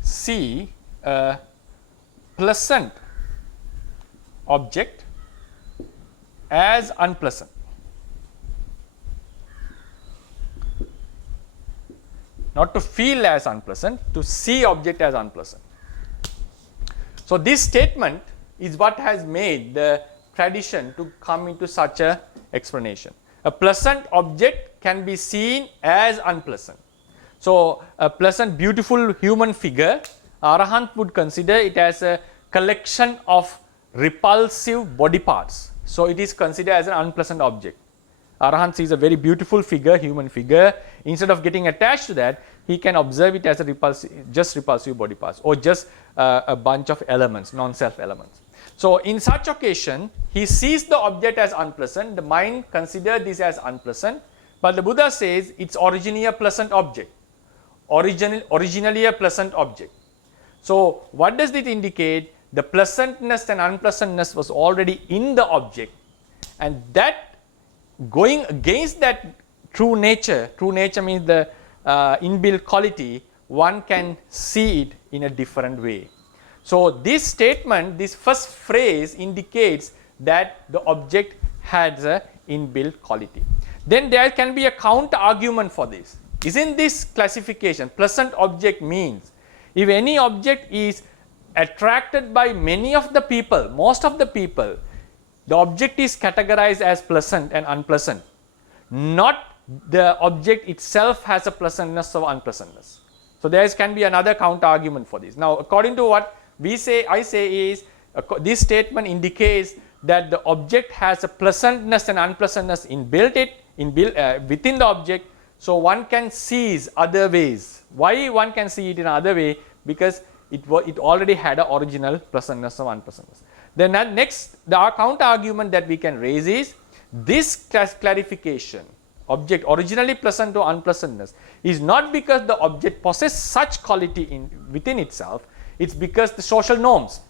see a pleasant object as unpleasant. Not to feel as unpleasant, to see object as unpleasant. So this statement is what has made the tradition to come into such a explanation. A pleasant object can be seen as unpleasant. So a pleasant, beautiful human figure, Arahant would consider it as a collection of repulsive body parts. So it is considered as an unpleasant object. Arahant sees a very beautiful figure, human figure. Instead of getting attached to that, he can observe it as a repulsive body parts, or just a bunch of elements, non-self elements. So in such occasion, he sees the object as unpleasant. The mind considers this as unpleasant, but the Buddha says it's originally a pleasant object. Originally a pleasant object. So what does this indicate? The pleasantness and unpleasantness was already in the object, and that going against that true nature means the inbuilt quality, one can see it in a different way. So this statement, this first phrase indicates that the object has an inbuilt quality. Then there can be a counter argument for this. Isn't this classification, pleasant object means, if any object is attracted by many of the people, most of the people, the object is categorized as pleasant and unpleasant. Not the object itself has a pleasantness or unpleasantness. So there can be another counter argument for this. Now, according to what I say is, this statement indicates that the object has a pleasantness and unpleasantness within the object. So one can seize other ways. Why one can see it in other way? Because it already had an original pleasantness or unpleasantness. Then next, the counter argument that we can raise is this clarification, object originally pleasant or unpleasantness, is not because the object possesses such quality within itself. It's because the social norms.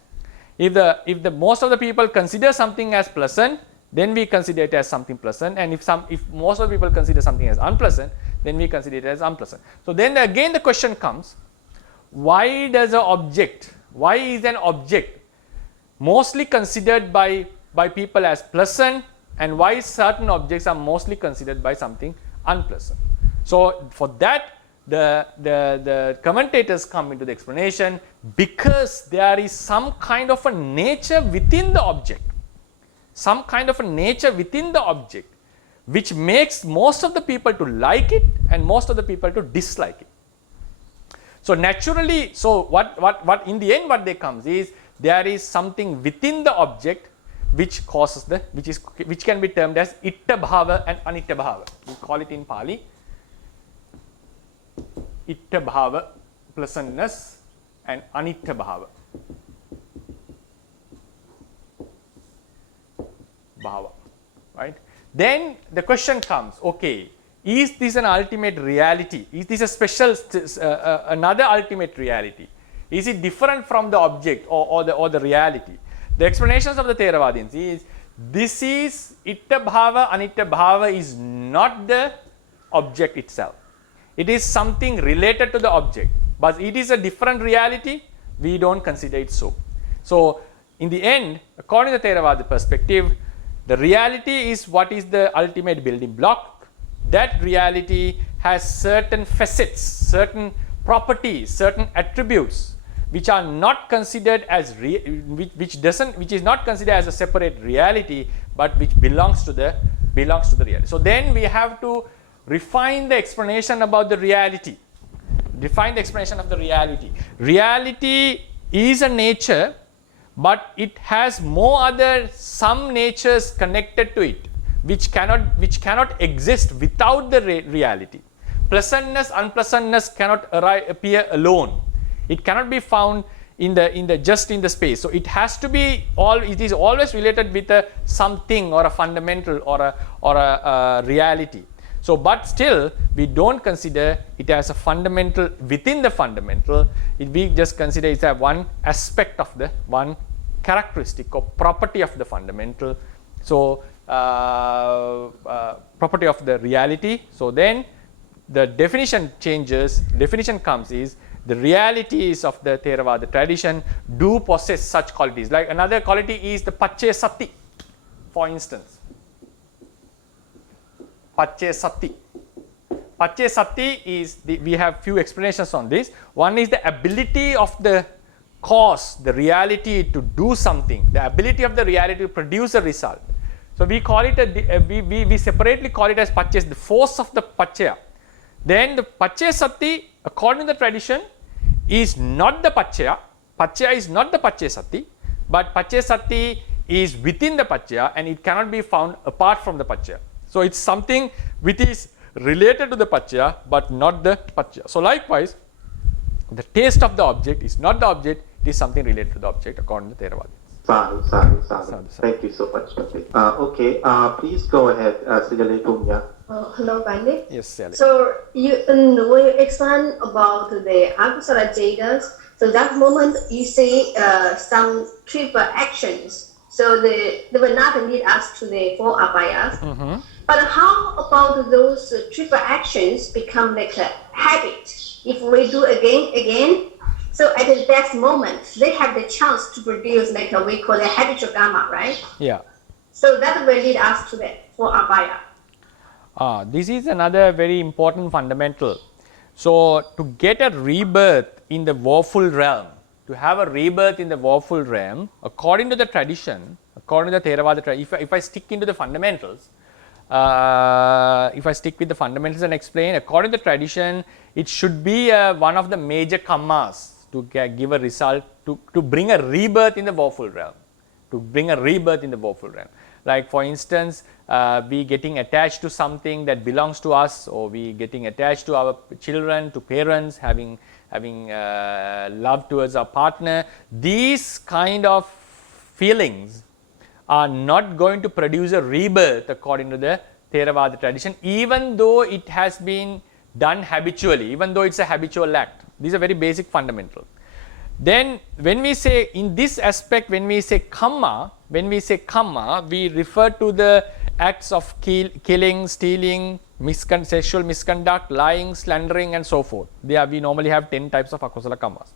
If the most of the people consider something as pleasant, then we consider it as something pleasant, and if most of the people consider something as unpleasant, then we consider it as unpleasant. So then again the question comes, why is an object mostly considered by people as pleasant, and why certain objects are mostly considered by something unpleasant? So for that, the commentators come into the explanation, because there is some kind of a nature within the object, which makes most of the people to like it and most of the people to dislike it. So naturally, what in the end what they comes is, there is something within the object which causes which can be termed as itta bhava and anitta bhava. We call it in Pali itta bhava, pleasantness, and anitta bhava, right? Then the question comes, okay, is this an ultimate reality? Is this a special another ultimate reality? Is it different from the object or the reality? The explanations of the Theravadins is, this is itta bhava, anitta bhava is not the object itself. It is something related to the object, but it is a different reality. We don't consider it so. So in the end, according to the Theravada perspective, the reality is what is the ultimate building block. That reality has certain facets, certain properties, certain attributes, which are not considered as which is not considered as a separate reality, but which belongs to the reality. So then we have to refine the explanation about the reality. Define the explanation of the reality. Reality is a nature, but it has some natures connected to it, which cannot exist without the reality. Pleasantness, unpleasantness cannot appear alone. It cannot be found in the space. So it has to be it is always related with a something or a fundamental or a reality. So, but still we don't consider it as a fundamental within the fundamental. We just consider it as one aspect of the one characteristic or property of the fundamental. So, property of the reality. So then the definition changes. Definition comes is the realities of the Theravada tradition do possess such qualities. Like another quality is the Paccaya Sati, for instance. Paccaya Sati. Paccaya Sati is, we have few explanations on this. One is the ability of the cause, the reality to do something, the ability of the reality to produce a result. So we call it, we separately call it as Paccaya, the force of the Paccaya. Then the Paccaya Sati, according to the tradition, is not the Paccaya. Paccaya is not the Paccaya Sati, but Paccaya Sati is within the Paccaya and it cannot be found apart from the Paccaya. So it's something which is related to the Paccaya but not the Paccaya. So likewise, the taste of the object is not the object, it is something related to the object according to Theravada. Sadhu. Thank you so much. Okay, please go ahead, Sijale Punya. Hello, Pandit. Yes, Sally. So when you explain about the Akusala Jhanas, so that moment you say some triple actions. So they will not lead us to the four abhayas. Mm-hmm. But how about those triple actions become like a habit? If we do again, so at that moment they have the chance to produce like we call it habitual karma, right? Yeah. So that will lead us to the four abhaya. This is another very important fundamental. So to get a rebirth in the woeful realm, to have a rebirth in the woeful realm, according to the tradition, according to the Theravada tradition, if I stick into the fundamentals, if I stick with the fundamentals and explain, according to the tradition, it should be one of the major kammas to give a result, to bring a rebirth in the woeful realm, to bring a rebirth in the woeful realm. Like for instance, we getting attached to something that belongs to us, or we getting attached to our children, to parents, having love towards our partner. These kind of feelings are not going to produce a rebirth according to the Theravada tradition, even though it has been done habitually, even though it's a habitual act. These are very basic fundamental. Then when we say in this aspect, when we say kamma, we refer to the acts of killing, stealing, sexual misconduct, lying, slandering and so forth. We normally have 10 types of akusala kammas.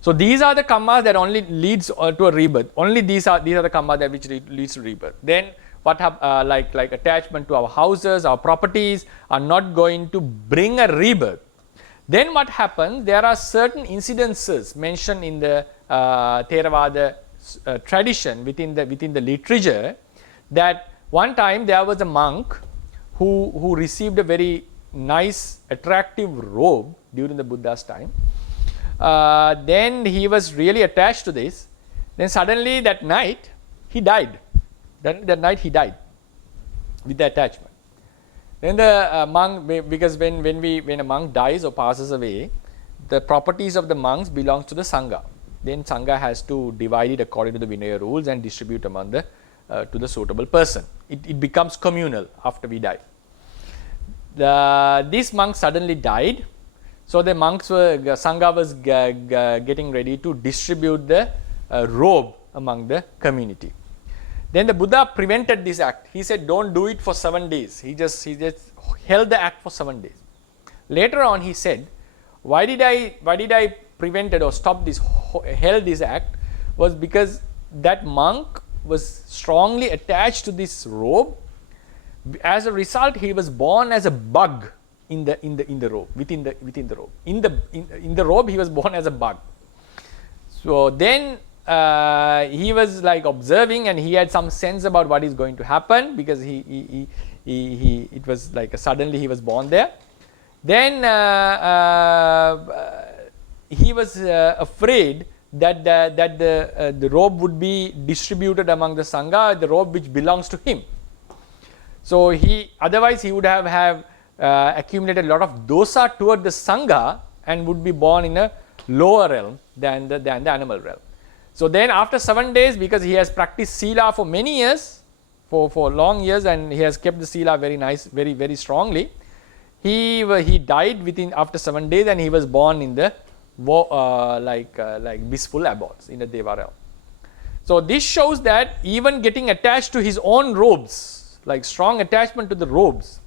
So these are the kammas that only leads to a rebirth. Only these are the kammas that which leads to rebirth. Then what like attachment to our houses, our properties are not going to bring a rebirth. Then what happens? There are certain incidences mentioned in the Theravada tradition within the literature, that one time there was a monk who received a very nice, attractive robe during the Buddha's time. Then he was really attached to this. Then suddenly that night he died. That night he died with the attachment. Then the monk, because when a monk dies or passes away, the properties of the monks belongs to the Sangha. Then Sangha has to divide it according to the Vinaya rules and distribute among the to the suitable person. It becomes communal after we die. This monk suddenly died, so the Sangha was getting ready to distribute the robe among the community. Then the Buddha prevented this act. He said, don't do it for 7 days. He just held the act for 7 days. Later on he said, why did I prevent it or stop this, held this act, was because that monk was strongly attached to this robe. As a result, he was born as a bug in the robe, within the robe. In the robe he was born as a bug. So then he was like observing, and he had some sense about what is going to happen, because it was like suddenly he was born there. Then he was afraid that the robe would be distributed among the Sangha, the robe which belongs to him. So otherwise he would have accumulated a lot of dosa toward the Sangha and would be born in a lower realm than the animal realm. So then after 7 days, because he has practiced Sila for many years, for long years, and he has kept the Sila very nice, very, very strongly, he died after 7 days, and he was born in the like blissful abodes in the Deva realm. So this shows that even getting attached to his own robes, like strong attachment to the robes,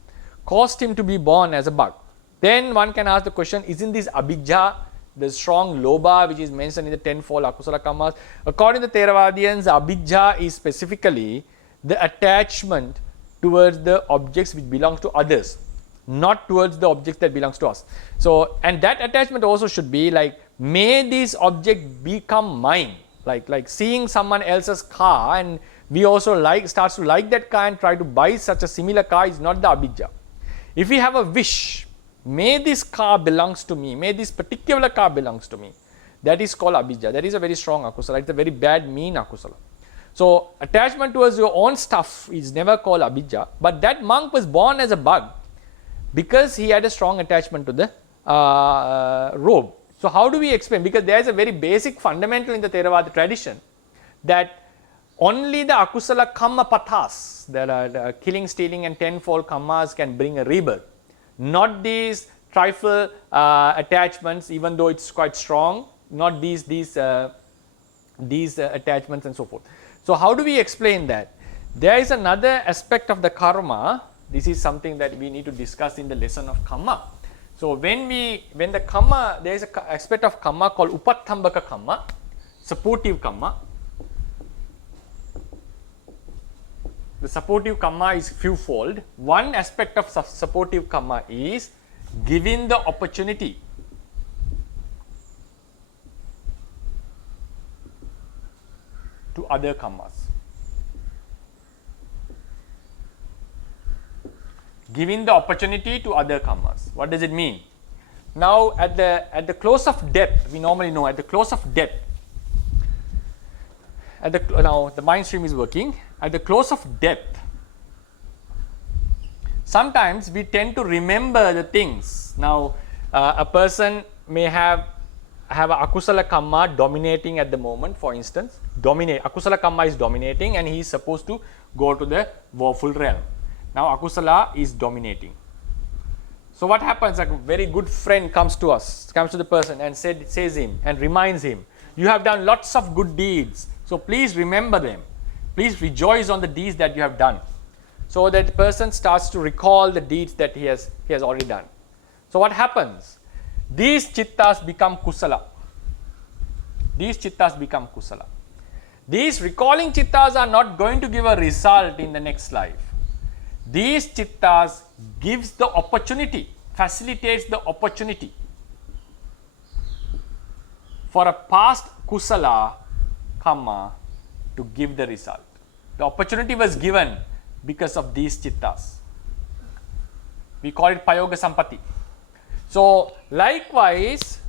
caused him to be born as a bug. Then one can ask the question, isn't this abhijja, the strong lobha which is mentioned in the tenfold akusala kammas? According to Theravadians, abhijja is specifically the attachment towards the objects which belongs to others, not towards the objects that belongs to us. So, and that attachment also should be like, may this object become mine, like seeing someone else's car and we also starts to like that car and try to buy such a similar car is not the abhijja. If we have a wish, may this car belongs to me, may this particular car belongs to me, that is called abhijja. That is a very strong akusala. It's a very bad, mean akusala. So attachment towards your own stuff is never called abhijja, but that monk was born as a bug because he had a strong attachment to the robe. So how do we explain? Because there is a very basic fundamental in the Theravada tradition that only the akusala kamma pathas, there are killing, stealing and tenfold kammas can bring a rebirth. Not these trifle attachments, even though it's quite strong, not these attachments and so forth. So how do we explain that? There is another aspect of the karma. This is something that we need to discuss in the lesson of kamma. So when the kamma, there is an aspect of kamma called upathambaka kamma, supportive kamma. The supportive kamma is fewfold. One aspect of supportive kamma is giving the opportunity to other kammas. Giving the opportunity to other kammas. What does it mean? Now at the close of death, we normally know at the close of death, now the mind stream is working. At the close of death, sometimes we tend to remember the things. Now a person may have a akusala kamma dominating at the moment, for instance. Akusala kamma is dominating and he is supposed to go to the woeful realm. Now akusala is dominating. So what happens? A very good friend comes to the person and says him and reminds him, you have done lots of good deeds, so please remember them. Please rejoice on the deeds that you have done. So that person starts to recall the deeds that he has already done. So what happens? These chittas become kusala. These chittas become kusala. These recalling chittas are not going to give a result in the next life. These chittas gives the opportunity, facilitates the opportunity for a past kusala kamma to give the result. The opportunity was given because of these chittas. We call it payoga sampatti. So likewise,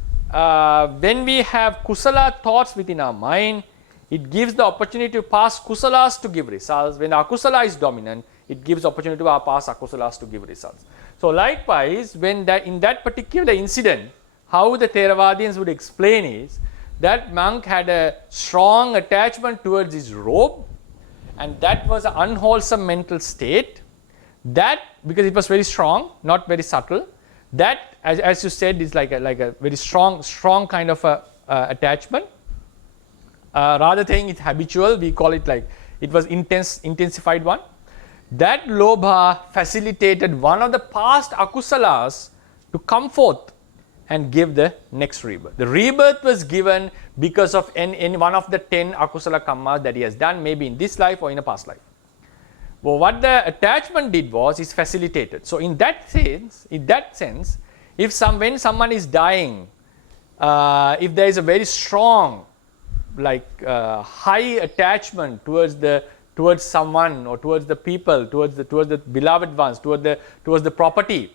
when we have kusala thoughts within our mind, it gives the opportunity to past kusalas to give results. When akusala is dominant, it gives opportunity to our past akusalas to give results. So likewise, when in that particular incident, how the Theravadians would explain is that monk had a strong attachment towards his robe, and that was an unwholesome mental state. That, because it was very strong, not very subtle, that as you said is like a very strong kind of attachment. Rather than it's habitual, we call it like it was intensified one. That lobha facilitated one of the past akusalas to come forth and give the next rebirth. The rebirth was given because of any one of the 10 akusala kammas that he has done, maybe in this life or in a past life. Well, what the attachment did was is facilitated. So in that sense, when someone is dying, if there is a very strong, high attachment towards someone or towards the people, towards the beloved ones, towards the property,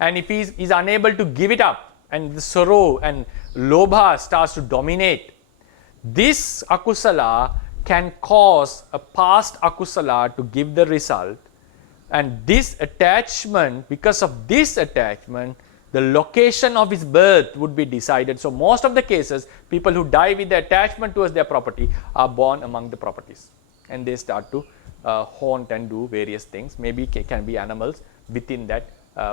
and if he is unable to give it up, and the sorrow and lobha starts to dominate, this akusala can cause a past akusala to give the result, and this attachment, because of this attachment, the location of his birth would be decided. So most of the cases, people who die with the attachment towards their property are born among the properties, and they start to haunt and do various things. Maybe can be animals within that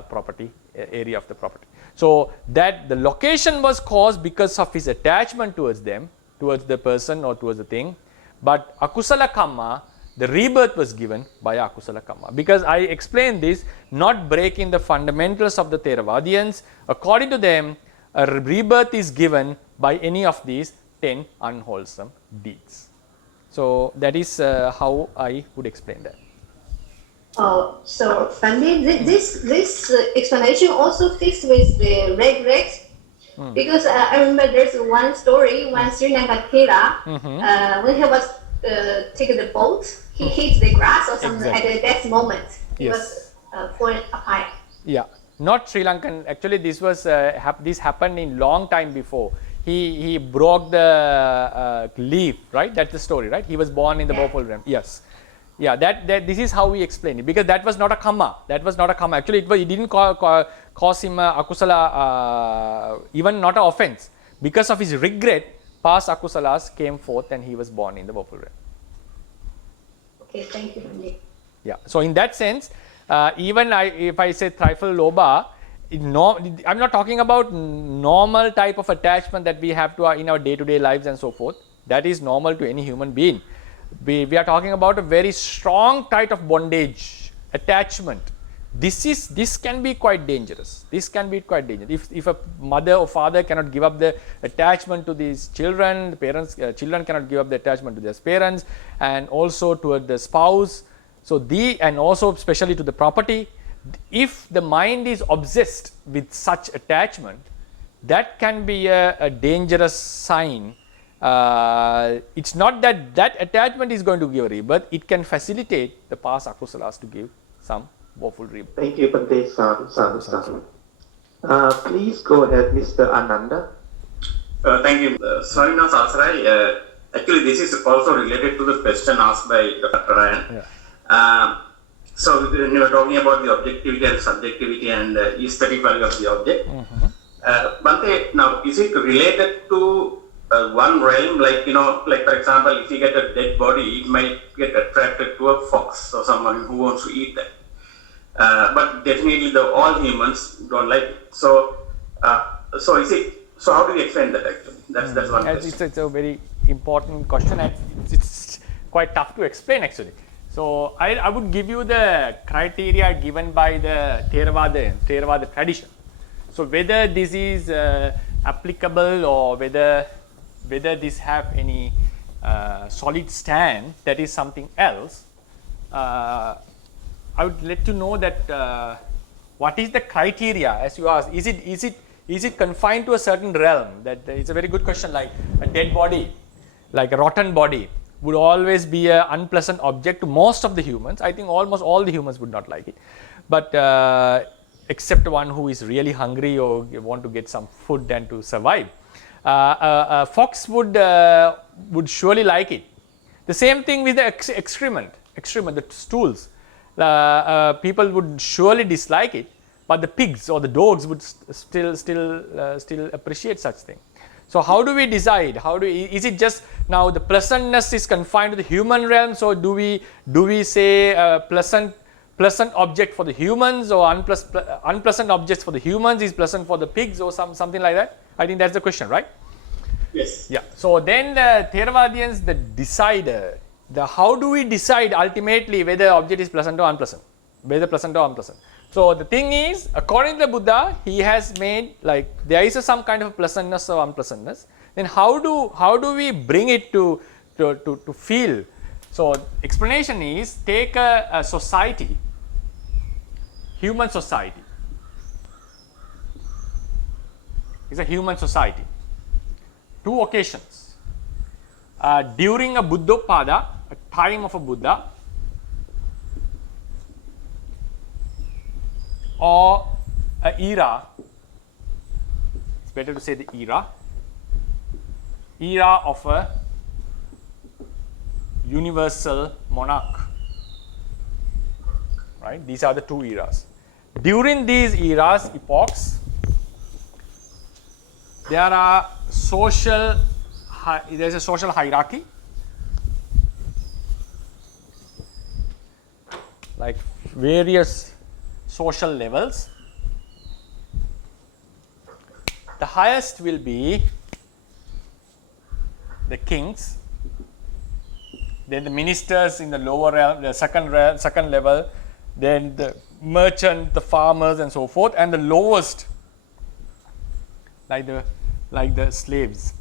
property area of the property. So that the location was caused because of his attachment towards them, towards the person or towards the thing. But akusala kamma, the rebirth was given by akusala kamma. Because I explained this, not breaking the fundamentals of the Theravadians. According to them, a rebirth is given by any of these 10 unwholesome deeds. So that is how I would explain that. Oh, so funny. This explanation also fits with the red regs. Because I remember there's one story when Sri Lanka Thera, when he was taking the boat, he hit the grass or something at that moment. He was falling apart. Yeah, not Sri Lankan. Actually, this was this happened in long time before. He broke the leaf, right? That's the story, right? He was born in the Bhopal realm. Yes. Yeah, that this is how we explain it, because that was not a kamma. That was not a kamma. Actually, it didn't cause him akusala, even not an offense. Because of his regret, past akusalas came forth, and he was born in the Bhopal realm. Okay, thank you, Pandit. Yeah. So in that sense, even if I say trifle loba, I'm not talking about normal type of attachment that we have to in our day-to-day lives and so forth. That is normal to any human being. We are talking about a very strong type of bondage, attachment. This can be quite dangerous. This can be quite dangerous. If a mother or father cannot give up the attachment to these children, the parents, children cannot give up the attachment to their parents, and also toward the spouse. So and also especially to the property. If the mind is obsessed with such attachment, that can be a dangerous sign. It's not that attachment is going to give a rebirth. It can facilitate the past akusalas to give some woeful rebirth. Thank you, Pandit. Sadhu. Please go ahead, Mr. Ananda. Thank you. Swamina Sasarai, actually this is also related to the question asked by Dr. Ryan. Yeah. So when you were talking about the objectivity and subjectivity and aesthetic value of the object, Bhante, now is it related to one realm, like like for example, if you get a dead body, it might get attracted to a fox or someone who wants to eat that. But definitely all humans don't like it. So so how do you explain that actually? That's one question. It's a very important question, and it's quite tough to explain actually. So I would give you the criteria given by the Theravada tradition. So whether this is applicable or whether this have any solid stand, that is something else. I would let you know that what is the criteria, as you asked. Is it confined to a certain realm? That it's a very good question. Like a dead body, like a rotten body, would always be an unpleasant object to most of the humans. I think almost all the humans would not like it, but except one who is really hungry or want to get some food and to survive. A fox would surely like it. The same thing with the excrement, the stools. People would surely dislike it, but the pigs or the dogs would still appreciate such thing. So how do we decide? Is it just now the pleasantness is confined to the human realm? So do we say pleasant object for the humans, or unpleasant objects for the humans is pleasant for the pigs, or something like that? I think that's the question, right? Yes. Yeah. So then the Theravadians, the decider, how do we decide ultimately whether object is pleasant or unpleasant? Whether pleasant or unpleasant. So the thing is, according to the Buddha, he has made like there is some kind of pleasantness or unpleasantness. Then how do we bring it to feel? So explanation is, take a society, human society. It's a human society. 2 occasions. During a Buddhopada, a time of a Buddha, or an era, it's better to say the era, era of a universal monarch. Right? These are the two eras. During these eras, epochs, there are there's a social hierarchy, like various social levels. The highest will be the kings, then the ministers in the lower realm, the second level, then the merchant, the farmers, and so forth, and the lowest, like the slaves.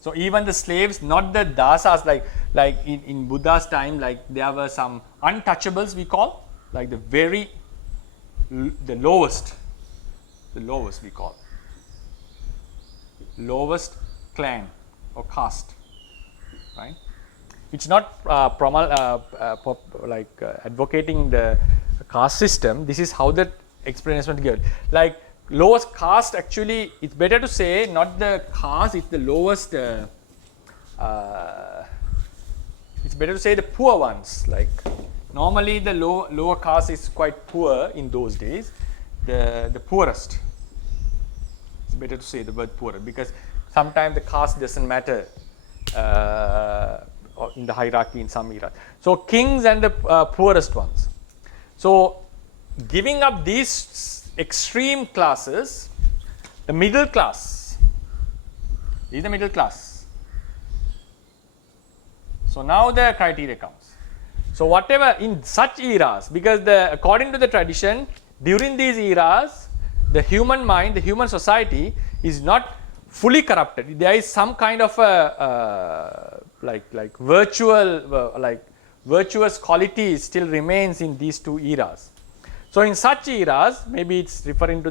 So even the slaves, not the dasas, like in Buddha's time, like there were some untouchables we call, like the lowest we call, lowest clan or caste, right? It's not advocating the caste system. This is how the explanation is given. Like lowest caste, actually, it's better to say not the caste, it's the lowest. It's better to say the poor ones. Like normally, the lower caste is quite poor in those days. The poorest. It's better to say the word poor because sometimes the caste doesn't matter. In the hierarchy in some eras. So kings and the poorest ones. So giving up these extreme classes, the middle class is the middle class. So now the criteria comes. So whatever in such eras, because according to the tradition, during these eras, the human mind, the human society is not fully corrupted. There is some kind of a virtuous quality still remains in these two eras. So in such eras, maybe it's referring to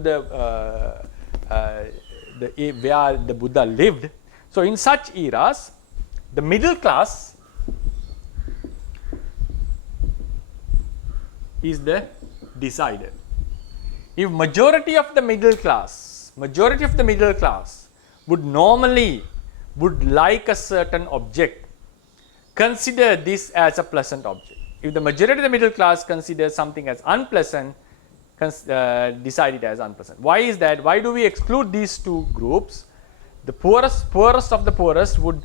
where the Buddha lived. So in such eras, the middle class is the decider. If majority of the middle class would like a certain object, consider this as a pleasant object. If the majority of the middle class considers something as unpleasant, decide it as unpleasant. Why is that? Why do we exclude these two groups? The poorest of the poorest would,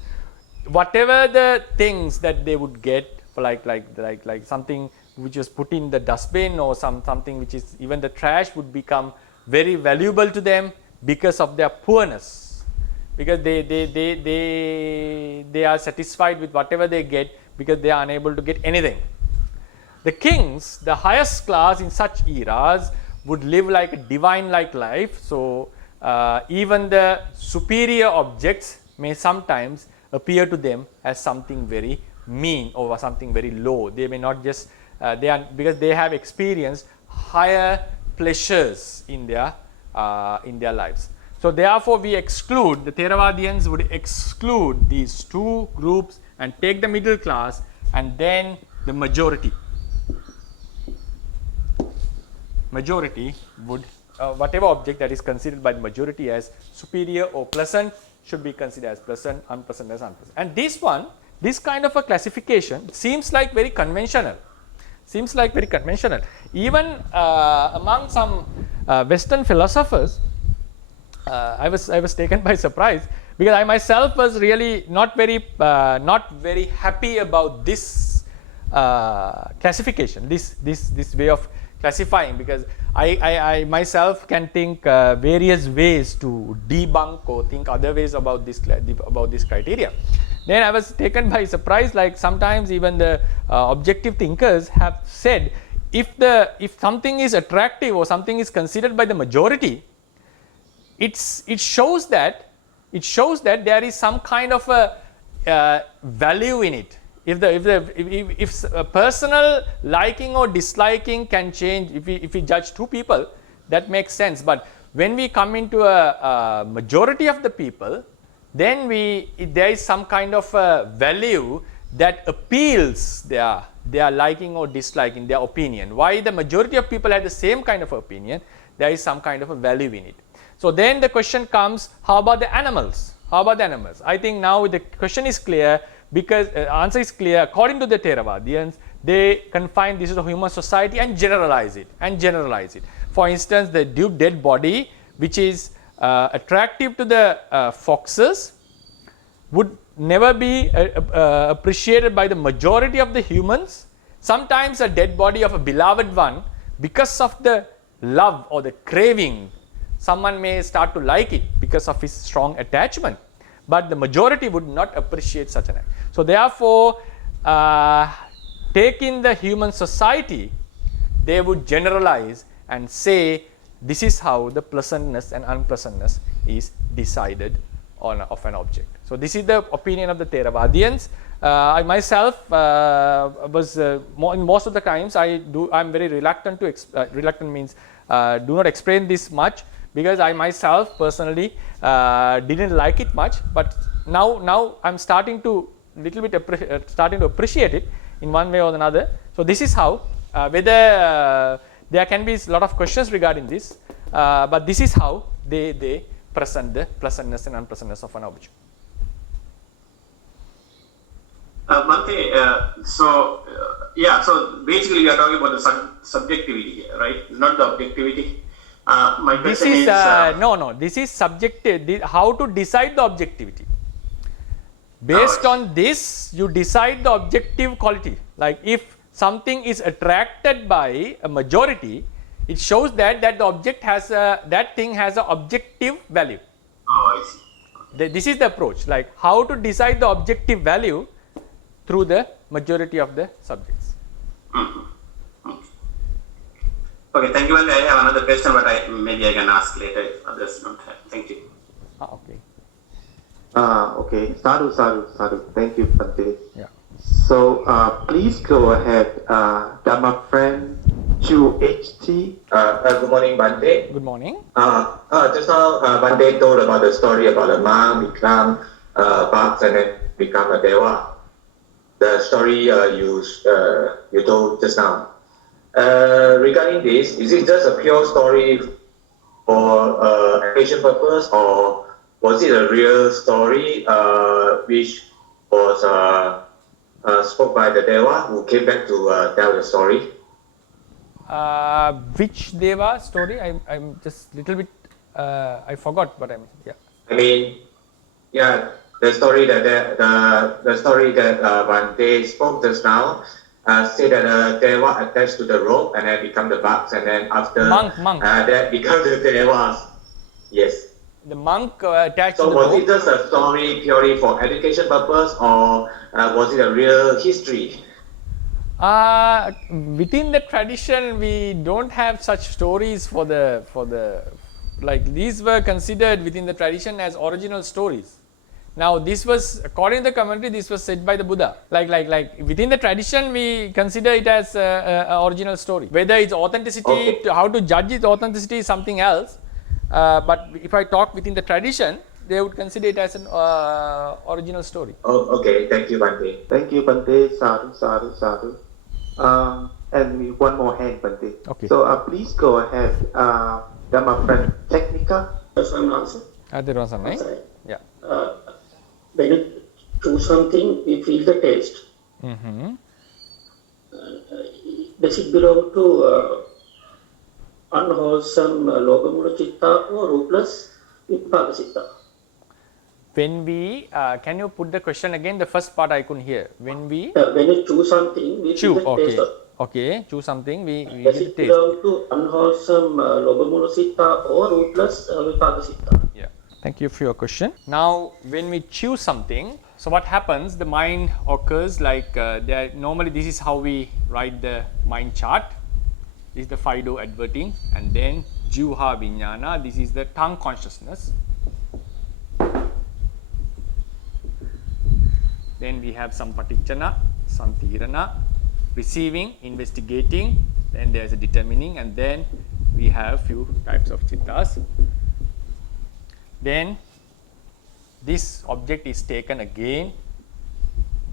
whatever the things that they would get, like something which was put in the dustbin or something which is even the trash would become very valuable to them because of their poorness, because they are satisfied with whatever they get because they are unable to get anything. The kings, the highest class in such eras, would live like a divine-like life. So even the superior objects may sometimes appear to them as something very mean or something very low. They may not just because they have experienced higher pleasures in their lives. So therefore, we exclude, the Theravadians would exclude these two groups and take the middle class and then the majority. Majority would, whatever object that is considered by the majority as superior or pleasant should be considered as pleasant, unpleasant as unpleasant. And this kind of a classification seems like very conventional. Even among some Western philosophers, I was taken by surprise because I myself was really not very happy about this classification, this way of classifying, because I myself can think various ways to debunk or think other ways about this criteria. Then I was taken by surprise, like sometimes even the objective thinkers have said, if something is attractive or something is considered by the majority, it shows that there is some kind of a value in it. If a personal liking or disliking can change, if we judge two people, that makes sense. But when we come into a majority of the people, then there is some kind of a value that appeals their liking or disliking, their opinion. Why the majority of people have the same kind of opinion, there is some kind of a value in it. So then the question comes, how about the animals? How about the animals? I think now the question is clear, because answer is clear. According to the Theravadians, they confine this to the human society and generalize it. For instance, the dead body, which is attractive to the foxes, would never be appreciated by the majority of the humans. Sometimes a dead body of a beloved one, because of the love or the craving, someone may start to like it because of his strong attachment, but the majority would not appreciate such an act. So therefore, taking the human society, they would generalize and say this is how the pleasantness and unpleasantness is decided of an object. So this is the opinion of the Theravadians. I myself was in most of the times I'm very reluctant to reluctant means do not explain this much, because I myself personally didn't like it much, but now I'm starting to starting to appreciate it in one way or another. So this is how whether there can be a lot of questions regarding this, but this is how they present the pleasantness and unpleasantness of an object. Bhante, so basically you are talking about the subjectivity, right? Not the objectivity. My question is no. This is subjective. How to decide the objectivity? Based on this, you decide the objective quality. Like if something is attracted by a majority, it shows that the object has that thing has an objective value. Oh, I see. This is the approach. Like how to decide the objective value through the majority of the subjects. Mm-hmm. Okay, thank you. And I have another question, but maybe I can ask later if others don't have. Thank you. Okay. Okay. Sadhu. Thank you, Bhante. Yeah. So please go ahead, Dhamma friend Chu HT. Good morning, Bhante. Good morning. Just now, Bhante told about the story about the monk become Bhakt and then become a Deva. The story you told just now. Regarding this, is it just a pure story for education purpose, or was it a real story which was spoke by the Deva who came back to tell the story? Which Deva story? I'm just little bit I forgot, but The story that Bhante spoke just now say that the Deva attached to the rope and then become the Bhakts, and then after monk that become the Devas. Yes. The monk attached So to the was rope. it just a story purely for education purpose, or was it a real history? Within the tradition, we don't have such stories for the like these were considered within the tradition as original stories. Now this was, according to the commentary, this was said by the Buddha. Like within the tradition, we consider it as a original story. Whether it's authenticity, how to judge its authenticity is something else. But if I talk within the tradition, they would consider it as an original story. Oh, okay. Thank you, Bhante. Thank you, Bhante. Sadhu. And one more hand, Bhante. Okay. So please go ahead, Dhamma friend Technica. That's one answer. There was something. Sorry. Yeah. When you do something, you feel the taste. Mm-hmm. Does it belong to unwholesome lobamula citta or rootless vipaga citta? When we, can you put the question again? The first part I couldn't hear. When we When you chew something, we feel the taste. Okay, choose something, we Does get it the taste. belong to unwholesome lobamula citta or rootless vipaga citta? Yeah, thank you for your question. Now, when we choose something, so what happens? The mind occurs like normally this is how we write the mind chart. This is the Fido adverting, and then Juha Vinyana. This is the tongue consciousness. Then we have Sampatichana, Santirana, receiving, investigating, then there is a determining, and then we have few types of Chittas. Then this object is taken again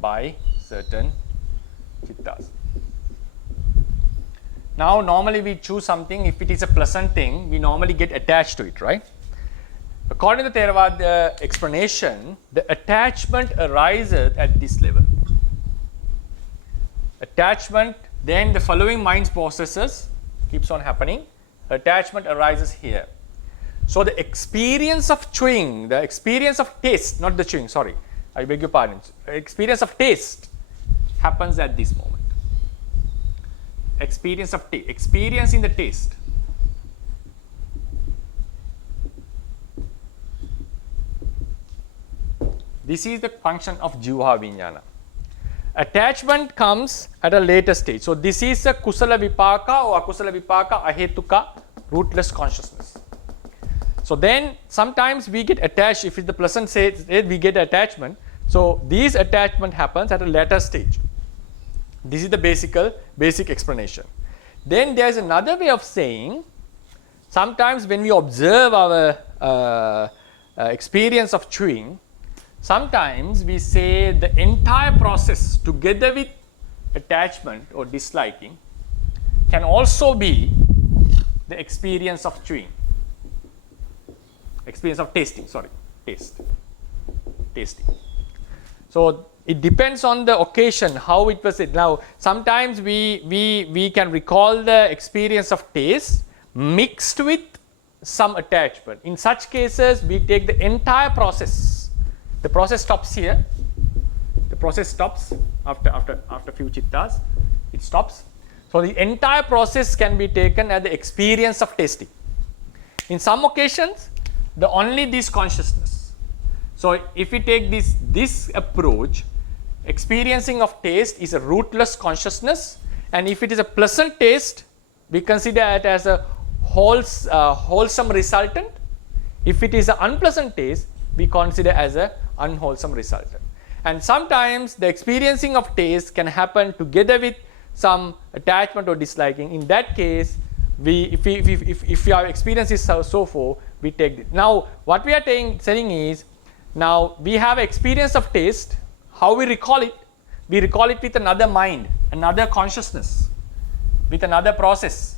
by certain Chittas. Now normally we choose something, if it is a pleasant thing, we normally get attached to it, right? According to Theravada explanation, the attachment arises at this level. Attachment, then the following mind processes keeps on happening. Attachment arises here. So the experience of chewing, the experience of taste, not the chewing, sorry, I beg your pardon. Experience of taste happens at this moment. Experience of taste, experiencing the taste. This is the function of Jivha Vinyana. Attachment comes at a later stage. So this is a Kusala Vipaka or Akusala Vipaka Ahetuka, rootless consciousness. So then sometimes we get attached, if it's the pleasant state, we get attachment. So this attachment happens at a later stage. This is the basic explanation. Then there is another way of saying, sometimes when we observe our experience of chewing, sometimes we say the entire process together with attachment or disliking can also be the experience of chewing. Experience of tasting, sorry, tasting. So it depends on the occasion, how it was said. Now, sometimes we can recall the experience of taste mixed with some attachment. In such cases, we take the entire process. The process stops here. The process stops after few chittas. It stops. So the entire process can be taken as the experience of tasting. In some occasions, only this consciousness. So if we take this approach, experiencing of taste is a rootless consciousness, and if it is a pleasant taste, we consider it as a wholesome resultant. If it is an unpleasant taste, we consider as a unwholesome resultant. And sometimes the experiencing of taste can happen together with some attachment or disliking. In that case, if our experience is so forth, we take it. Now, what we are saying is, now we have experience of taste. How we recall it? We recall it with another mind, another consciousness, with another process.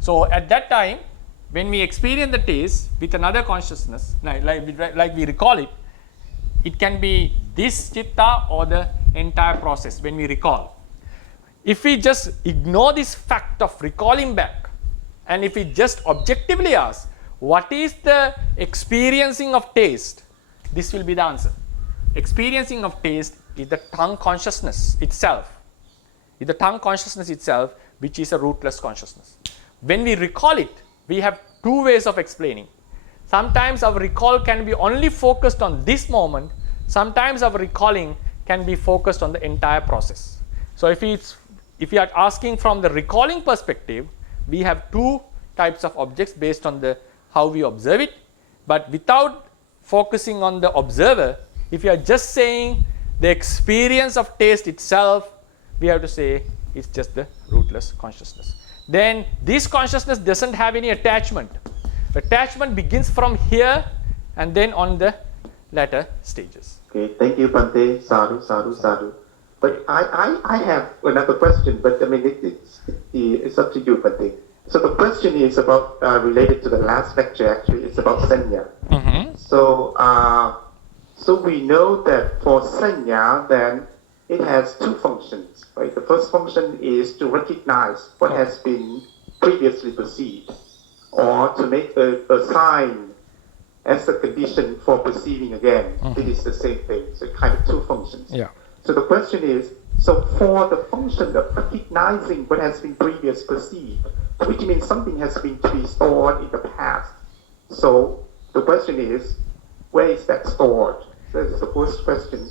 So at that time, when we experience the taste with another consciousness, like we recall it, it can be this chitta or the entire process when we recall. If we just ignore this fact of recalling back, and if we just objectively ask, what is the experiencing of taste? This will be the answer. Experiencing of taste is the tongue consciousness itself. Is the tongue consciousness itself, which is a rootless consciousness. When we recall it, we have two ways of explaining. Sometimes our recall can be only focused on this moment. Sometimes our recalling can be focused on the entire process. So if you are asking from the recalling perspective, we have two types of objects based on how we observe it. But without focusing on the observer, if you are just saying the experience of taste itself, we have to say it's just the rootless consciousness. Then this consciousness doesn't have any attachment. Attachment begins from here and then on the latter stages. Okay, thank you, Bhante. Sadhu, sadhu, sadhu. But I have another question, but I mean, it's up to you, Bhante. So the question is about, related to the last lecture, actually, it's about sanya. Mm-hmm. So we know that for sanya, then it has two functions, right? The first function is to recognize what has been previously perceived, or to make a sign as a condition for perceiving again. Mm-hmm. It is the same thing, so kind of two functions. Yeah. So the question is, so for the function of recognizing what has been previously perceived, which means something has been to be stored in the past. So the question is, where is that stored? So that's the first question.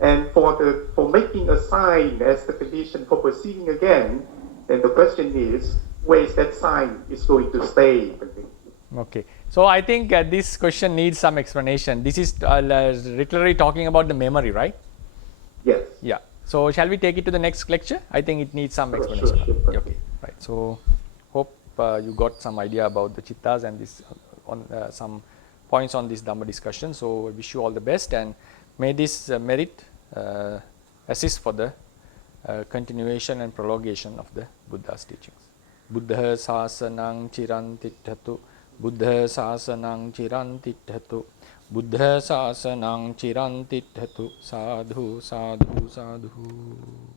And for making a sign as the condition for perceiving again, then the question is, where is that sign is going to stay? Okay. So I think this question needs some explanation. This is literally talking about the memory, right? Yes. Yeah. So shall we take it to the next lecture? I think it needs some explanation. Sure. Okay. Right. So hope you got some idea about the chittas and this on some points on this Dhamma discussion. So I wish you all the best, and may this merit assist for the continuation and prolongation of the Buddha's teachings. Buddha sasanang chirantithatu Buddha sasanang chirantithatu. Buddha sasanang chirantithatu. Sadhu, sadhu, sadhu.